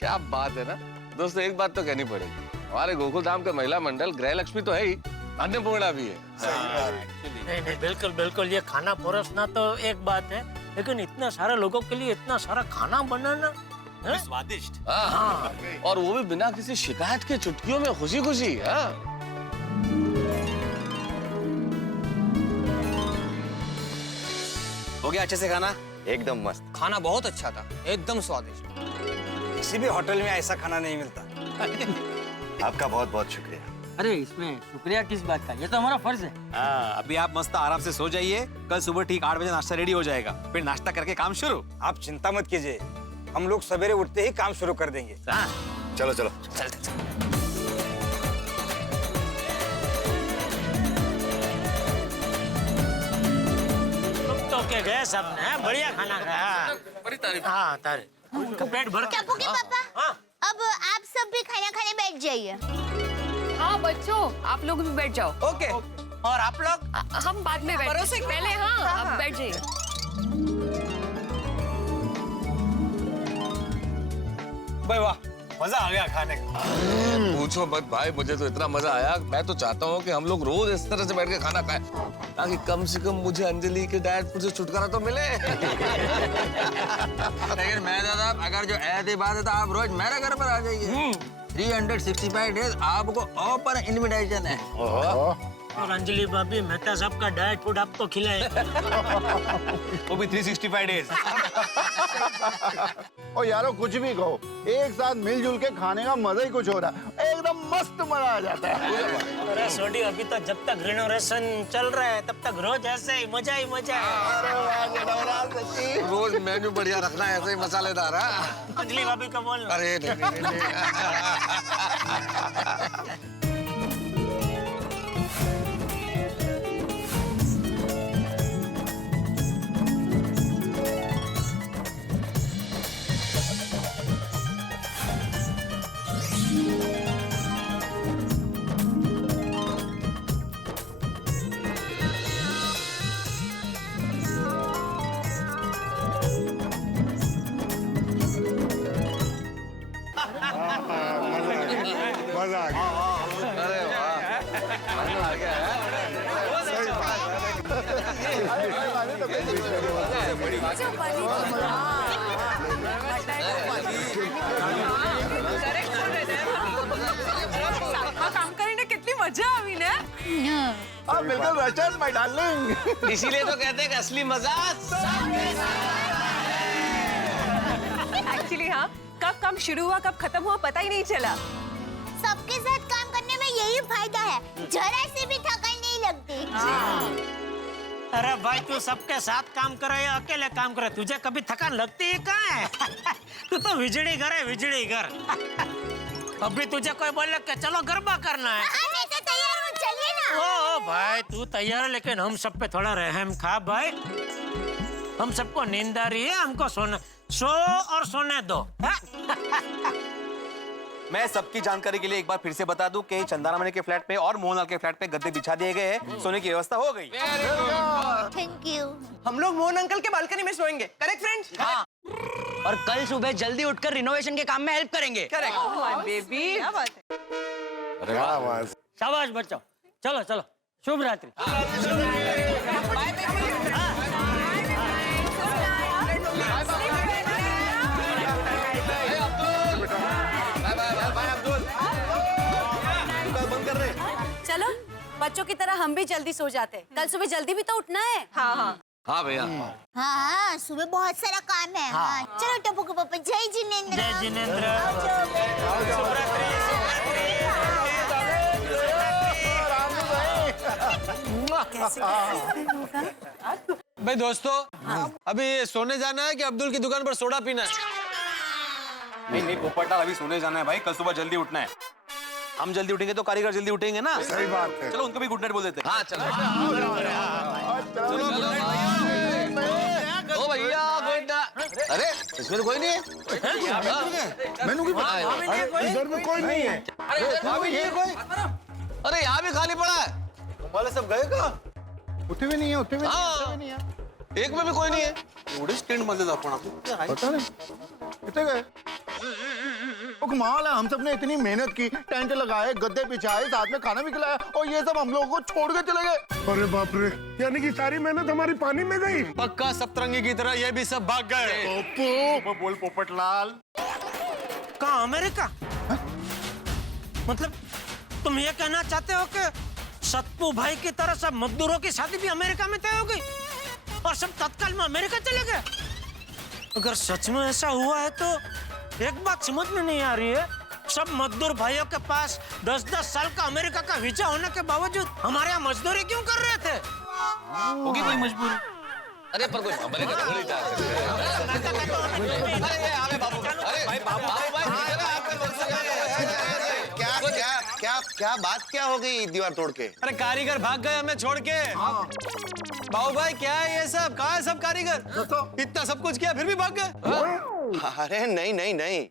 क्या बात है ना दोस्तों, एक बात तो कहनी पड़ेगी, हमारे गोकुल धाम के महिला मंडल गृह लक्ष्मी तो है ही, अन्नपूर्णा भी है। नहीं नहीं, बिल्कुल बिल्कुल, ये खाना परोसना तो एक बात है, लेकिन इतना सारे लोगों के लिए इतना सारा खाना बनाना स्वादिष्ट। हाँ, और वो भी बिना किसी शिकायत के, चुटकियों में खुशी खुशी। हो गया अच्छे से खाना? एकदम मस्त। खाना बहुत अच्छा था, एकदम स्वादिष्ट। किसी भी होटल में ऐसा खाना नहीं मिलता। आपका बहुत बहुत शुक्रिया। अरे इसमें शुक्रिया किस बात का, ये तो हमारा फर्ज है। अभी आप मस्त आराम से सो जाइए, कल सुबह ठीक 8 बजे नाश्ता रेडी हो जाएगा, फिर नाश्ता करके काम शुरू। आप चिंता मत कीजिए, हम लोग सवेरे उठते ही काम शुरू कर देंगे। चलो चलो चलते। तो के गए सब ने, बढ़िया खाना खाया। बड़ी तारीफ। हाँ तारीफ, पेट भर के। टप्पू के पापा, अब आप सब भी खाना खाने बैठ जाइए। हाँ बच्चों, आप लोग भी बैठ जाओ। ओके। और आप लोग? हम बाद में बैठेंगे। पहले हाँ, आप बैठ जाइए। भाई वाह, मजा आ गया खाने का। पूछो मत भाई, मुझे तो इतना मजा आया, मैं तो चाहता हूँ कि हम लोग रोज इस तरह से बैठ के खाना खाएं, ताकि कम से कम मुझे अंजलि के डाइट फूड से छुटकारा तो मिले। लेकिन मैं दादा, अगर जो ऐसी बात है तो आप रोज मेरे घर पर आ जाइए। 365 डेज आपको ओपन इनविटेशन है। और अंजलि भाभी, मेहता साहब का डाइट फूड आपको खिलाए। वो भी 365 डेज। ओ यारो, कुछ भी कहो, एक साथ मिलजुल के खाने का मजा ही कुछ हो रहा है, एकदम मस्त मजा आ जाता है। अरे सोडी, अभी तो जब तक रिनोवेशन चल रहा है तब तक रोज ऐसे ही मजा ही मजा है। रोज मेन्यू बढ़िया रखना है, ऐसे ही मसालेदार। अंजलि भाभी का बोलना। अरे नहीं। काम કરીને કેટલી મજા આવી ને हाँ बिल्कुल रशन माय डार्लिंग। इसीलिए तो कहते हैं कि असली मजा एक्चुअली हाँ, कब काम शुरू हुआ कब खत्म हुआ पता ही नहीं चला। सबके साथ काम करने में यही फायदा है, जरा से भी थकान नहीं लगती। अरे भाई तू सबके साथ काम करे या अकेले काम करे, तुझे कभी थकान लगती है कहाँ है? तू तो विजड़ी घर है, विजड़ी घर। अभी तुझे कोई बोले कि चलो गरबा करना है। हाँ, मैं तो तैयार हूँ, चलिए ना। ओ भाई तू तैयार है, लेकिन हम सब पे थोड़ा रहम खा भाई। हम सबको नींद आ रही है, हमको सोना सो और सोने दो। मैं सबकी जानकारी के लिए एक बार फिर से बता दूं कि चंदारामणि के फ्लैट पे और मोहनलाल के फ्लैट पे गद्दे बिछा दिए गए हैं, सोने की व्यवस्था हो गई। Thank you. हम लोग मोहन अंकल के बालकनी में सोएंगे, करेक्ट फ्रेंड्स? हाँ। और कल सुबह जल्दी उठकर रिनोवेशन के काम में हेल्प करेंगे। Correct baby. क्या बात है? शाबाश बच्चों, चलो चलो, शुभ रात्रि। चलो बच्चों की तरह हम भी जल्दी सो जाते हैं, कल सुबह जल्दी भी तो उठना है। हाँ हाँ हाँ भैया। हाँ सुबह बहुत सारा काम है। हाँ चलो टप्पू को पापा, जय जिनेंद्र। जय जिनेंद्र। भाई दोस्तों, अभी सोने जाना है कि अब्दुल की दुकान पर सोडा पीना है? नहीं पोपटलाल, अभी सोने जाना है भाई, कल सुबह जल्दी उठना है। हम जल्दी उठेंगे तो कारीगर जल्दी उठेंगे ना। सही बात है। चलो उनको भी गुड नाइट बोल देते हैं। हाँ चलो ओ भैया गुड नाइट। अरे इसमें तो कोई नहीं है। मैंने भी पता है इधर में कोई नहीं है। अरे यहाँ भी खाली पड़ा है। वाले सब गए कहाँ? उठे भी नहीं है, उठे भी नहीं है। एक में भी कोई नहीं है। एवढे स्टैंड मध्ये आपण पता नहीं कितने गए। वो कमाल है, हम सब ने इतनी मेहनत की, टेंट लगाए, गद्दे बिछाए, साथ में खाना भी खिलाया और ये सब हम लोगों को छोड़ के चले गए। अरे बाप रे, यानी कि सारी मेहनत हमारी पानी में गई। पक्का सप्तरंगी की तरह ये भी सब भाग गए। पप्पू बोल पोपटलाल। कहाँ अमेरिका? मतलब तुम ये कहना चाहते हो कि सत्पू भाई की तरह सब मजदूरों की शादी भी अमेरिका में तय हो गई और सब तत्काल में अमेरिका चले गए? अगर सच में ऐसा हुआ है तो एक बात समझ में नहीं आ रही है, सब मजदूर भाइयों के पास 10-10 साल का अमेरिका का वीजा होने के बावजूद हमारे यहाँ मजदूरी क्यों कर रहे थे? होगी कोई मजबूरी। अरे पर कोई अमेरिका थोड़ी जा सकते हैं। अरे ये आवे बाबू। अरे भाई बाबू भाई क्या बात क्या हो गई दीवार तोड़ के? अरे कारीगर भाग गए हमें छोड़ के। बाबू भाई क्या है ये सब? कहाँ है सब कारीगर? इतना सब कुछ किया फिर भी भाग गए? अरे नहीं,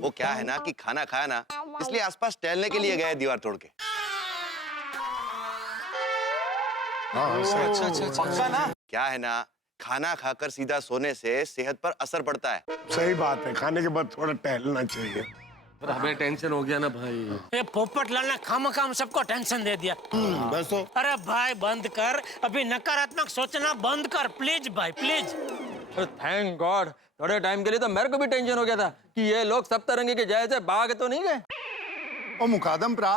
वो क्या है ना कि खाना खाया ना, इसलिए आसपास टहलने के लिए गए दीवार तोड़ के। अच्छा ना क्या है ना, खाना खाकर सीधा सोने से सेहत पर असर पड़ता है। सही बात है, खाने के बाद थोड़ा टहलना चाहिए। हमें टेंशन हो गया ना भाई। ये पोपटलाल ने खामखाम सबको टेंशन दे दिया। बस तो। अरे भाई बंद कर, अभी नकारात्मक सोचना बंद कर प्लीज भाई प्लीज। थैंक गॉड, थोड़े टाइम के लिए तो मेरे को भी टेंशन हो गया था कि ये लोग सप्तरंगी के जैसे भाग तो नहीं गए। ओ मुकादम प्रा,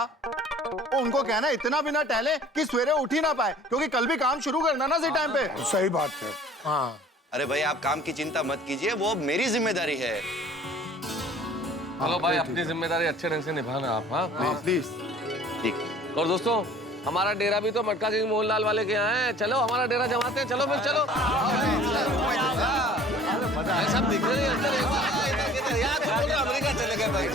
उनको कहना इतना भी ना टहले कि सवेरे उठ ही ना पाए, क्योंकि कल भी काम शुरू करना ना सही टाइम पे। सही बात है। हाँ अरे भाई आप काम की चिंता मत कीजिए, वो मेरी जिम्मेदारी है। चलो भाई अपनी जिम्मेदारी अच्छे ढंग से निभाना आप। हाँ प्लीज। ठीक। और दोस्तों हमारा डेरा भी तो मटका किंग मोहनलाल वाले के यहाँ है, चलो हमारा डेरा जमाते हैं। चलो फिर चलो। सब दिख रहे हैं अमेरिका चले गए भाई।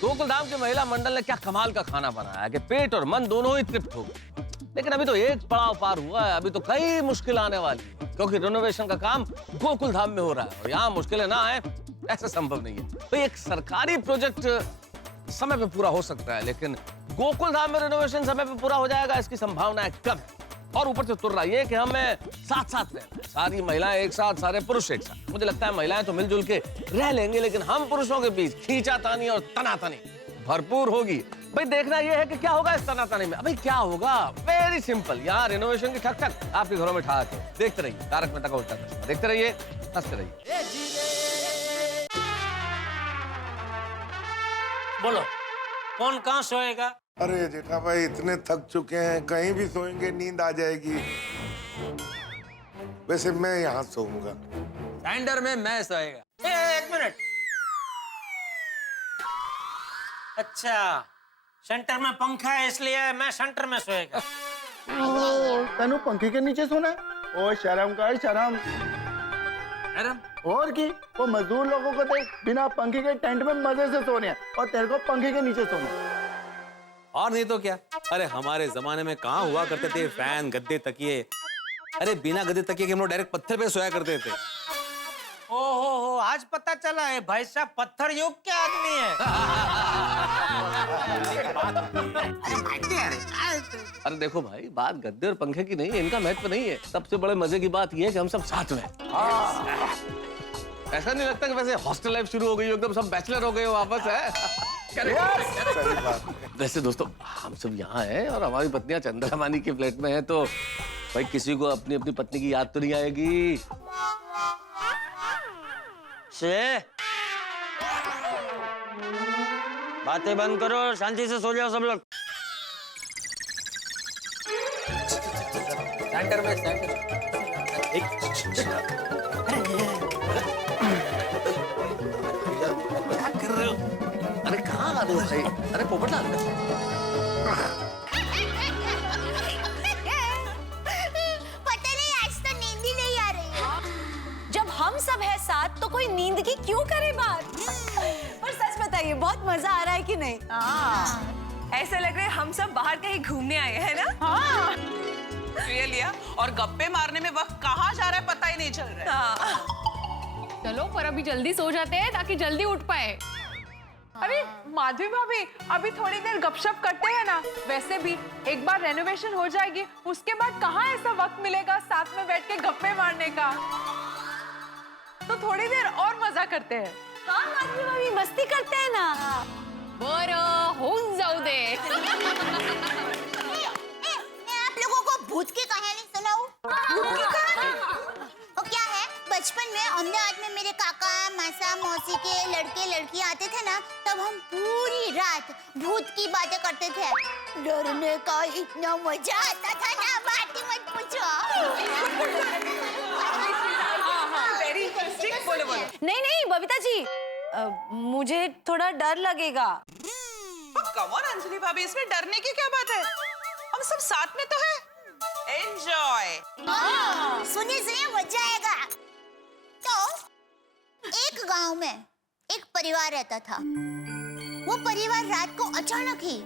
गोकुलधाम के महिला मंडल ने क्या कमाल का खाना बनाया कि पेट और मन दोनों ही तृप्त हो गए। लेकिन अभी तो एक पड़ाव पार हुआ है, अभी तो कई मुश्किल आने वाली है, क्योंकि रिनोवेशन का काम गोकुलधाम में हो रहा है और यहाँ मुश्किलें ना आए ऐसा संभव नहीं है। तो एक सरकारी प्रोजेक्ट समय पे पूरा हो सकता है, लेकिन गोकुलधाम में रिनोवेशन समय पे पूरा हो जाएगा इसकी संभावनाएं कम है। और ऊपर से तुर रहा है कि हमें साथ साथ रहना है, सारी महिलाएं एक साथ, सारे पुरुष एक साथ। मुझे लगता है महिलाएं तो मिलजुल के रह लेंगे, लेकिन हम पुरुषों के बीच खींचातानी और तनातनी भरपूर होगी। भाई देखना ये है कि क्या होगा इस तनातनी में। अभी क्या होगा, वेरी सिंपल, यहाँ रिनोवेशन की ठक ठक आपके घरों में ठा के देखते रहिए, तारक मेहता का उल्टा चश्मा देखते रहिए, हंसते रहिए। बोलो कौन कहाँ सोएगा? अरे जेठा भाई इतने थक चुके हैं, कहीं भी सोएंगे नींद आ जाएगी। वैसे मैं यहाँ सोऊंगा। सेंटर में मैं सोएगा। एक मिनट। अच्छा, सेंटर में पंखा है इसलिए मैं सेंटर में सोएगा। तनु पंखे के नीचे सोना है? ओ शर्म कर शर्म। और की वो मजदूर लोगों को देख, बिना पंखे के टेंट में मजे से सोने हैं और तेरे को पंखे के नीचे सोना है। और नहीं तो क्या। अरे हमारे जमाने में कहाँ हुआ करते थे फैन, गद्दे, तकिए। अरे बिना गद्दे तकिए के हम लोग डायरेक्ट पत्थर पे सोया करते थे। ओहो, आज पता चला है भाई साहब पत्थर युग के आदमी है। अरे देखो भाई, बात गद्दे और पंखे की नहीं है, इनका महत्व नहीं है। सबसे बड़े मजे की बात यह है कि हम सब साथ में। ऐसा नहीं लगता कि वैसे हॉस्टल लाइफ शुरू हो गई हो, एकदम सब बैचलर हो गए हो वापस है। वैसे दोस्तों हम सब यहाँ हैं और हमारी पत्नियां चंद्रमानी के फ्लैट में हैं, तो भाई किसी को अपनी अपनी पत्नी की याद तो नहीं आएगी? बातें बंद करो, शांति से सो जाओ सब लोग। सेंटर में सेंटर। अरे कहाँ आ रहे हो भाई? अरे पोपटलाल पता नहीं आज तो नींद ही नहीं आ रही। जब हम सब है साथ तो कोई नींद की क्यों करे बात? पर सच बताइए, बहुत मजा आ रहा है कि नहीं? ऐसा लग रहा है हम सब बाहर कहीं घूमने आए हैं ना? हाँ। लिया और गप्पे मारने में वक्त कहाँ जा रहा है पता ही नहीं चल रहा है। चलो पर अभी जल्दी सो जाते हैं ताकि जल्दी उठ पाए। अरे माधवी भाभी, अभी थोड़ी देर गपशप करते हैं ना। वैसे भी एक बार रेनोवेशन हो जाएगी, उसके बाद कहाँ ऐसा वक्त मिलेगा साथ में बैठ के गप्पे मारने का। तो थोड़ी देर और मजा करते हैं। हाँ माधवी भाभी, मस्ती करते हैं ना। बरं होऊन जाऊ दे। मैं आप लोगों को भूत की कहानी सुनाऊं? भूत की कहानी? वो क्या है, बचपन में अहमदाबाद में मेरे काका, मासा, मौसी के लड़के लड़कियां आते थे ना, तब हम पूरी रात भूत की बातें करते थे। डरने का इतना मजा आता था ना, बात ही मत पूछो। Very interesting. बोलो बोलो। नहीं नहीं बबीता जी, मुझे थोड़ा डर लगेगा। कम ऑन अंजलि भाभी, इसमें डरने की क्या बात है? हम सब साथ में तो है। एंजॉय। सुनिए सुनिए, मजा आएगा। तो एक गांव में एक परिवार रहता था। वो परिवार रात को अचानक ही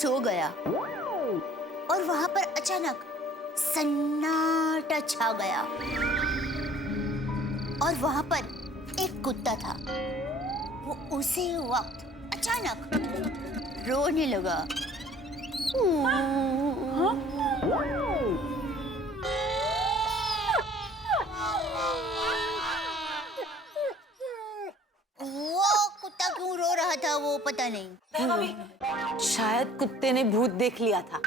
सो गया और वहां पर अचानक सन्नाटा छा गया और वहां पर एक कुत्ता था। वो उसी वक्त अचानक रोने लगा। वो कुत्ता क्यों रो रहा था वो पता नहीं। शायद कुत्ते ने भूत देख लिया था।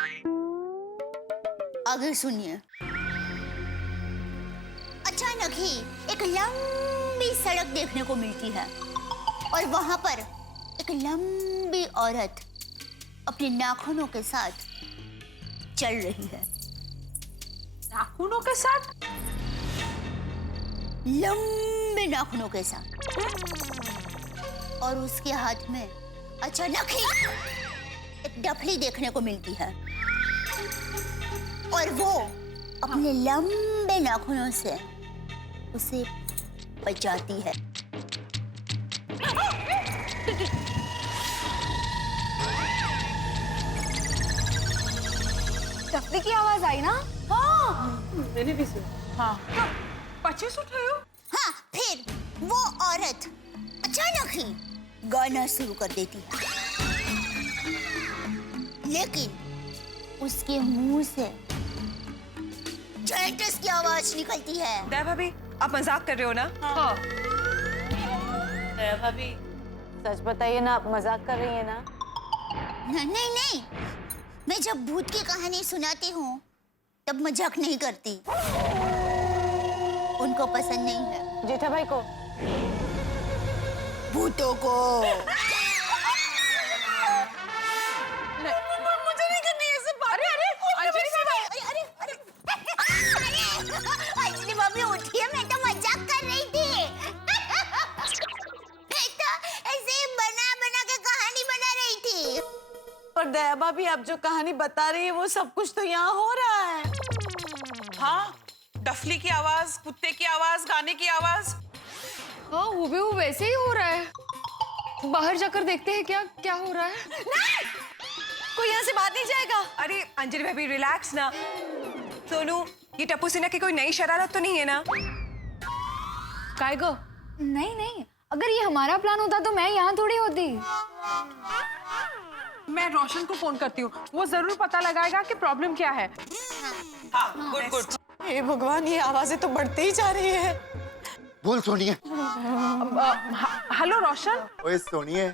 आगे सुनिए। अचानक ही एक लंबी सड़क देखने को मिलती है और वहां पर एक लंबी औरत अपने नाखूनों के साथ चल रही है। नाखूनों के साथ? लंबे नाखूनों के साथ। और उसके हाथ में अचानक ही एक डफली देखने को मिलती है और वो अपने लंबे नाखूनों से उसे बचाती है। डफली की आवाज आई ना? हाँ, मैंने भी सुना। हाँ, 25 उठाए हो? हाँ, फिर वो औरत अचानक ही गाना शुरू कर देती है, लेकिन उसके मुंह से जायंटस की आवाज निकलती है। दया भाभी, आप मजाक कर रहे हो ना? हाँ। दया भाभी, सच बताइए ना, आप मजाक कर रही है ना? नहीं नहीं, मैं जब भूत की कहानी सुनाती हूँ तब मजाक नहीं करती, उनको पसंद नहीं है। जेठा भाई को, भूतों को। मुझे नहीं करनी ये सब बातें। अरे अंजलि भाभी उठिए, मैं तो मजाक कर रही थी। मैं तो ऐसे ही बना बना के कहानी बना रही थी। पर दया भाभी, आप जो कहानी बता रही है वो सब कुछ तो यहाँ हो रहा है। हाँ, डफली की आवाज, कुत्ते की आवाज, गाने की आवाज। हाँ, वो वैसे ही हो रहा है। बाहर जाकर देखते हैं क्या क्या हो रहा है। नहीं, कोई यहाँ से बात नहीं जाएगा। अरे अंजलि भाभी रिलैक्स ना। सोनू, ये टप्पू सिन्हा की कोई नई शरारत तो नहीं है ना? काय गो? नहीं नहीं, अगर ये हमारा प्लान होता तो मैं यहाँ थोड़ी होती। मैं रोशन को फोन करती हूँ, वो जरूर पता लगाएगा कि प्रॉब्लम क्या है। हाँ, गुड गुड। हे भगवान, ये आवाजें तो बढ़ती ही जा रही है। बोल सोनिए। हेलो रोशन। ओए सोनिए,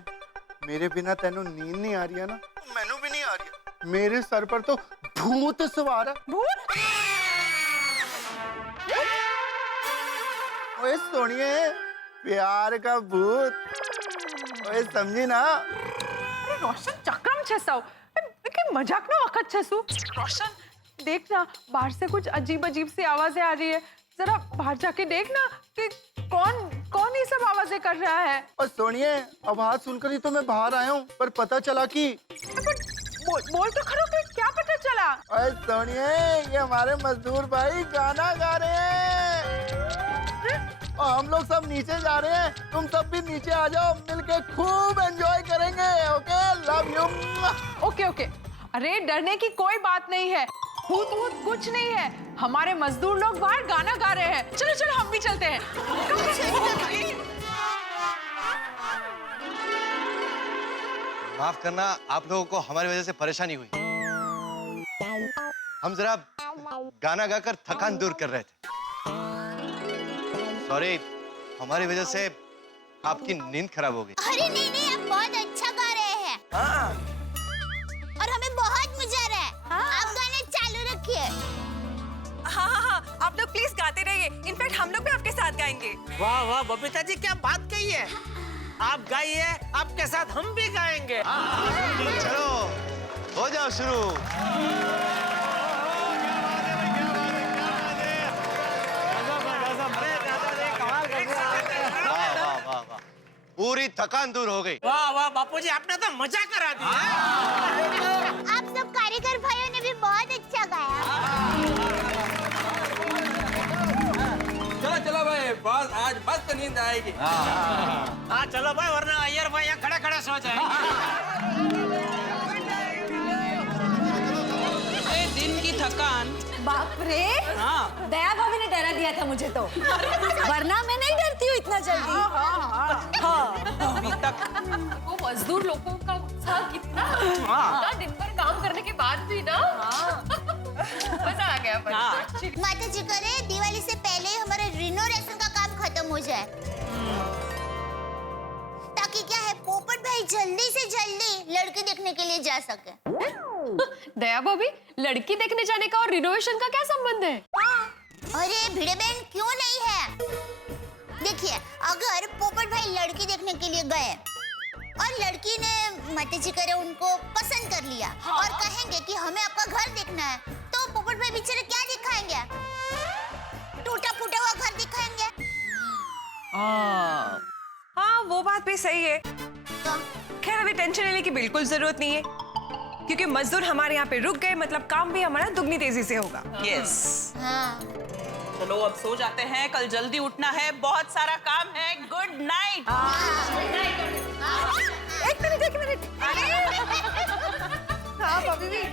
मेरे बिना तेनू नींद नहीं आ रही है ना? मैनू भी नहीं आ रही है। मेरे सर पर तो भूत सवार है। भूत? ओए सोनिए, प्यार का भूत। ओए समझी ना? अरे रोशन, चक्रम छेसाओ, के मजाक ना वक्त छेसू। रोशन देख ना, बाहर से कुछ अजीब अजीब सी आवाजें आ रही है, जरा बाहर जाके देख ना कि कौन कौन ये सब आवाजें कर रहा है। और सोनिए, आवाज सुनकर ही तो मैं बाहर आया हूँ, पर पता चला कि बोल तो खड़ो, कि क्या पता चला? ओए सोनिए, ये हमारे मजदूर भाई गाना गा रहे हैं और हम लोग सब नीचे जा रहे हैं। तुम सब भी नीचे आ जाओ, मिलके खूब एंजॉय करेंगे। Okay, love you. Okay okay. अरे डरने की कोई बात नहीं है, भूत वूत कुछ नहीं है। हमारे मजदूर लोग बाहर गाना गा रहे हैं। चलो चलो, हम भी चलते हैं। माफ करना, आप लोगों को हमारी वजह से परेशानी हुई। हम जरा गाना गाकर थकान दूर कर रहे थे। सॉरी, हमारी वजह से आपकी नींद खराब हो गई। अरे नहीं नहीं, आप बहुत अच्छा गा रहे हैं। और हमें बहुत मजा आ रहा है। आप गाना चालू रखिए। हाँ हाँ हाँ, आप लोग प्लीज गाते रहिए। इनफैक्ट हम लोग भी आपके साथ गाएंगे। वाह वाह बबीता जी, क्या बात कही है। आप गाइए, आपके साथ हम भी गाएंगे। चलो हो जाओ शुरू। वाह वाह वाह वाह, पूरी थकान दूर हो गई। वाह वाह बापूजी, आपने तो मजा करा दिया। आप सब कारीगर भाइयों ने भी बहुत अच्छा गाया। चलो चलो भाई, बस आज मस्त नींद आएगी। हाँ चलो भाई, वरना अय्यर भाई यहाँ खड़े खड़े सो जाएंगे। दिन की थकान। बाप रे, हाँ। दया भाभी ने डरा दिया था मुझे तो, वरना मैं नहीं डरती हूँ इतना जल्दी। वो मजदूर लोगों का उत्साह कितना, इतना दिन भर काम करने के बाद भी ना मजा आ गया। माता जी करे दिवाली से पहले ही हमारे रिनोवेशन का काम खत्म हो जाए, ताकि क्या है, पोपट भाई जल्दी से जल्दी लड़की देखने के लिए जा सके। दया भाभी, लड़की देखने जाने का और रिनोवेशन का क्या संबंध है? अरे भिड़े बहन, क्यों नहीं है? देखिए, अगर पोपट भाई लड़की देखने के लिए गए और लड़की ने माता जी करे उनको पसंद कर लिया और कहेंगे कि हमें आपका घर देखना है, तो पोपट भाई बेचारे क्या दिखाएंगे? टूटा फूटा हुआ घर दिखाएंगे। हाँ, वो बात भी सही है। खैर, अभी टेंशन लेने की बिल्कुल जरूरत नहीं है, क्योंकि मजदूर हमारे यहाँ पे रुक गए, मतलब काम भी हमारा दुगनी तेजी से होगा। यस। हाँ। चलो अब सो जाते हैं, कल जल्दी उठना है, बहुत सारा काम है। Good night. एक मिनट। हाँ भाभी भी।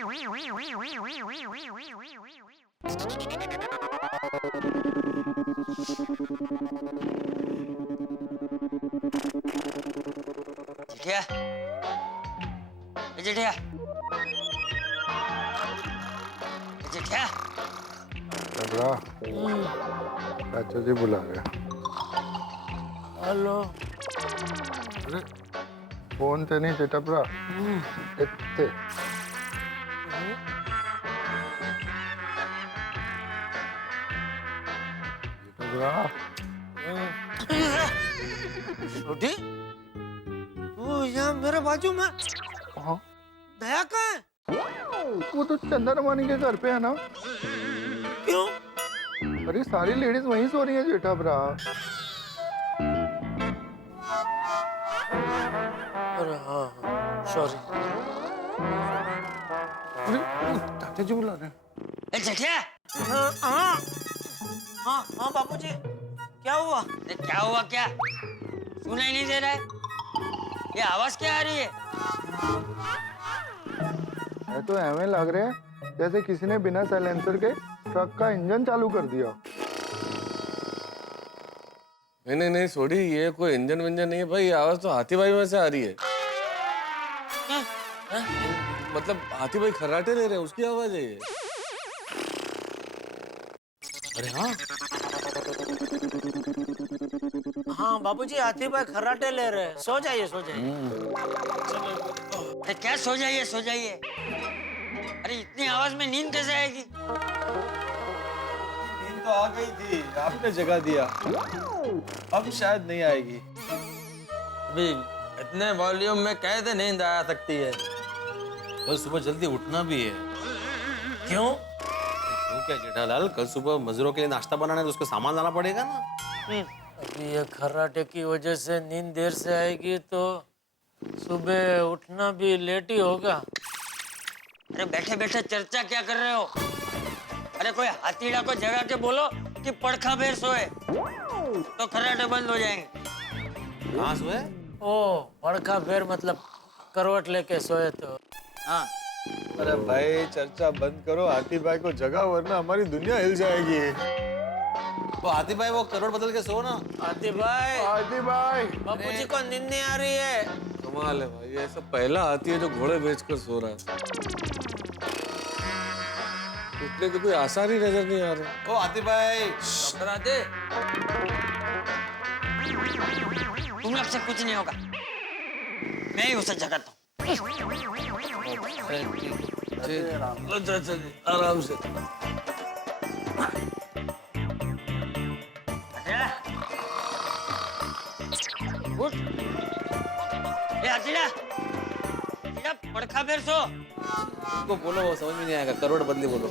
जेठिया, जेठिया, जेठिया। चाचा जी बुला रहे। हेलो। अरे फोन ते नहीं चिटपरा। इत्ते। चिटपरा। छोटी, तू यहाँ मेरे बाजू में? हाँ। दया कहाँ है? वो तो चंद्रमानी के घर पे है ना। क्यों? अरे सारी लेडीज वहीं सो रही हैं जेठा भरा। अरे हाँ, सॉरी। चाचा जी बुला रहे हैं। जेठिया। हाँ बापूजी, क्या हुआ? अरे क्या हुआ क्या? सुनाई नहीं दे रहा है? ये आवाज क्या आ रही है? ये तो ऐਵੇਂ लग रहा है जैसे किसी ने बिना साइलेंसर के ट्रक का इंजन चालू कर दिया। नहीं छोड़ी, ये कोई इंजन विंजन नहीं है भाई, ये आवाज तो हाथी भाई में से आ रही है। मतलब हाथी भाई खर्राटे ले रहे हैं, उसकी आवाज है ये। अरे हाँ, हाँ बापूजी, हाथी भाई खर्राटे ले रहे हैं। सो जाइए, सो जाइए। अरे क्या सो जाइए, सो जाइए? अरे इतनी आवाज में नींद कैसे आएगी? नींद तो आ गई थी, आपने जगा दिया। अब शायद नहीं आएगी। अभी इतने वॉल्यूम में कैसे नींद आ सकती है? कल सुबह जल्दी उठना भी है। क्यों? क्यों क्या जेठालाल, कल सुबह मजदूरों के लिए नाश्ता बनाना है तो उसको सामान लाना पड़ेगा ना। अभी ये खर्राटे की वजह से नींद देर से आएगी तो सुबह उठना भी लेट ही होगा। अरे बैठे बैठे चर्चा क्या कर रहे हो? अरे कोई हाथीड़ा को जगा के बोलो कि पड़खा बेर सोए तो खर्राटे बंद हो जाएंगे। कहाँ सोए? ओ, पड़खा बेर मतलब करवट लेके सोए तो। हाँ। अरे भाई चर्चा बंद करो, हाथी भाई को जगा, वरना हमारी दुनिया हिल जाएगी। तो हाथी भाई वो करवट बदल के सो ना। हाथी भाई, हाथी भाई, बापूजी को नींद नहीं आ रही है। कमाल है भाई, ये ऐसा पहला हाथी है जो घोड़े बेचकर सो रहा है। उठने के कोई आसार ही नजर नहीं आ रहा। ओ हाथी भाई, डॉक्टर आते। तुम लोग से कुछ नहीं होगा, मैं ही उसे जगाता हूँ। अच्छा, आराम से। उठ। ए हाथीड़ा, हाथीड़ा पड़खा बेर सो। उसको बोलो, वो समझ में नहीं आएगा, करवट बदली बोलो।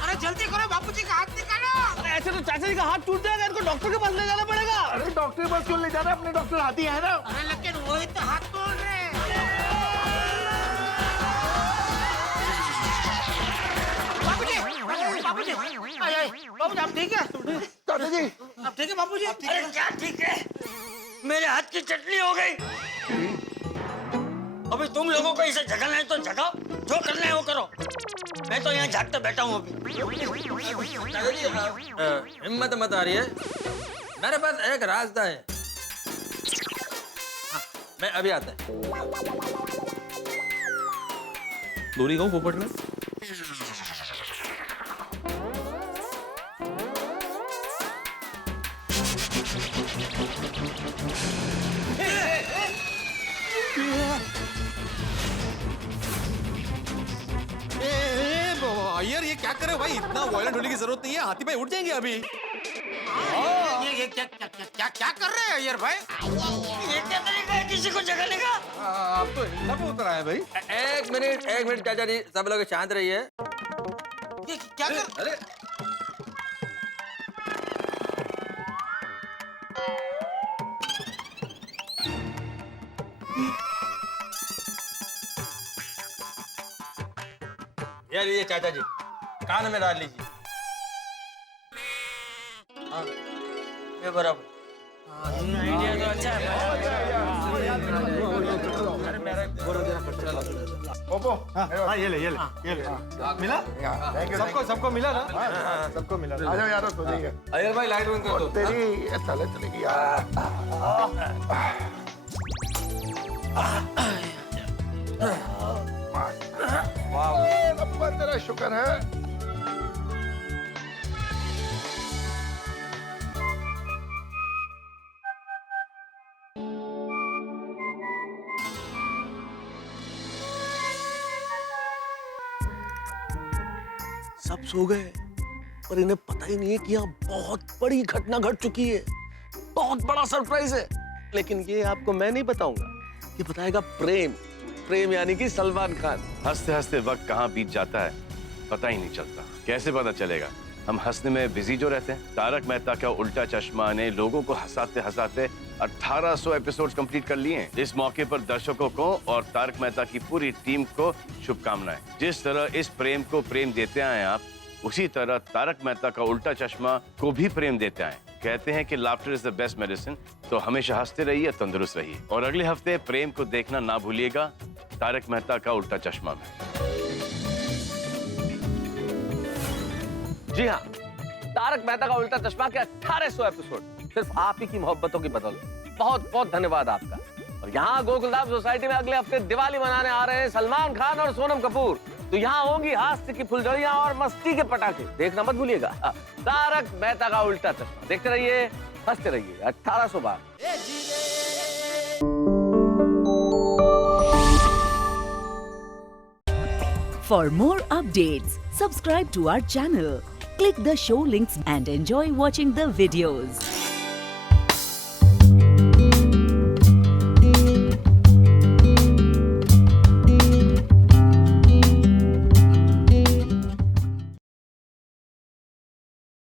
अरे जल्दी करो, बापूजी का हाथ निकालो। ऐसे तो चाचा जी का हाथ टूट जाएगा, इनको डॉक्टर के पास ले जाना पड़ेगा। अरे डॉक्टर के पास क्यों ले जा रहे हैं? अपने डॉक्टर हाथी है ना। अरे लेकिन वही तो हाथ तोड़ रहे हैं। बापूजी, बापूजी आप ठीक है? चाचा जी आप ठीक है बापूजी? अरे क्या ठीक है? मेरे हाथ की चटनी हो गई। अभी तुम लोगों को इसे जगाना है तो जगाओ, जो करना है वो करो। मैं तो यहाँ जागते बैठा हूँ अभी। हिम्मत मत आ रही है, मेरे पास एक रास्ता है। हाँ, मैं अभी आता है। डोरी कहूँ पोपट में? यार ये क्या कर रहे हो भाई, इतना वायलेंट होने की जरूरत नहीं है, हाथी भाई उठ जाएंगे अभी। ये क्या कर रहे हैं यार भाई? ये क्या तरीका है किसी को जगाने का? आप तो हिंसा पे उतर आए भाई। एक मिनट चाचा जी, सब लोग शांत रहिए। ये क्या कर? अरे यार ये चाचा जी कान में डाल लीजिए। हाँ ये बराबर। आइडिया तो अच्छा है। अरे मेरा बोरा देना खर्चा लगा। पोपो हाँ ये ले मिला सबको मिला ना सबको मिला। आ जाओ यार सो जाइए। अयर भाई लाइट बंद कर दो। तेरी चलेगी यार। वाह रब्बा तेरा शुक्र है। सब सो गए पर इन्हें पता ही नहीं है कि यहाँ बहुत बड़ी घटना घट चुकी है। बहुत बड़ा सरप्राइज है, लेकिन ये आपको मैं नहीं बताऊंगा, ये बताएगा प्रेम। प्रेम यानी कि सलमान खान। हंसते हंसते वक्त कहाँ बीत जाता है पता ही नहीं चलता। कैसे पता चलेगा? हम हंसने में बिजी जो रहते हैं। तारक मेहता का उल्टा चश्मा ने लोगों को हंसाते हंसाते 1800 एपिसोड्स कंप्लीट कर लिए हैं। इस मौके पर दर्शकों को और तारक मेहता की पूरी टीम को शुभकामनाएं। जिस तरह इस प्रेम को प्रेम देते आए आप, उसी तरह तारक मेहता का उल्टा चश्मा को भी प्रेम देते आए। कहते हैं कि laughter is the best medicine, तो हमेशा हंसते रहिए, तंदुरुस्त रहिए। और अगले हफ्ते प्रेम को देखना ना भूलिएगा तारक मेहता का उल्टा चश्मा में। जी हाँ, तारक मेहता का उल्टा चश्मा के 1800 एपिसोड सिर्फ आप ही की मोहब्बतों की बदौलत। बहुत बहुत धन्यवाद आपका। और यहाँ गोकुलधाम सोसाइटी में अगले हफ्ते दिवाली मनाने आ रहे हैं सलमान खान और सोनम कपूर। तो यहाँ होंगी हास्य की फुलझड़ियां और मस्ती के पटाखे, देखना मत भूलिएगा। तारक मेहता का उल्टा चश्मा देखते रहिए, हंसते रहिए। 1800 बार। For more updates, subscribe to our channel, click the show links and enjoy watching the videos.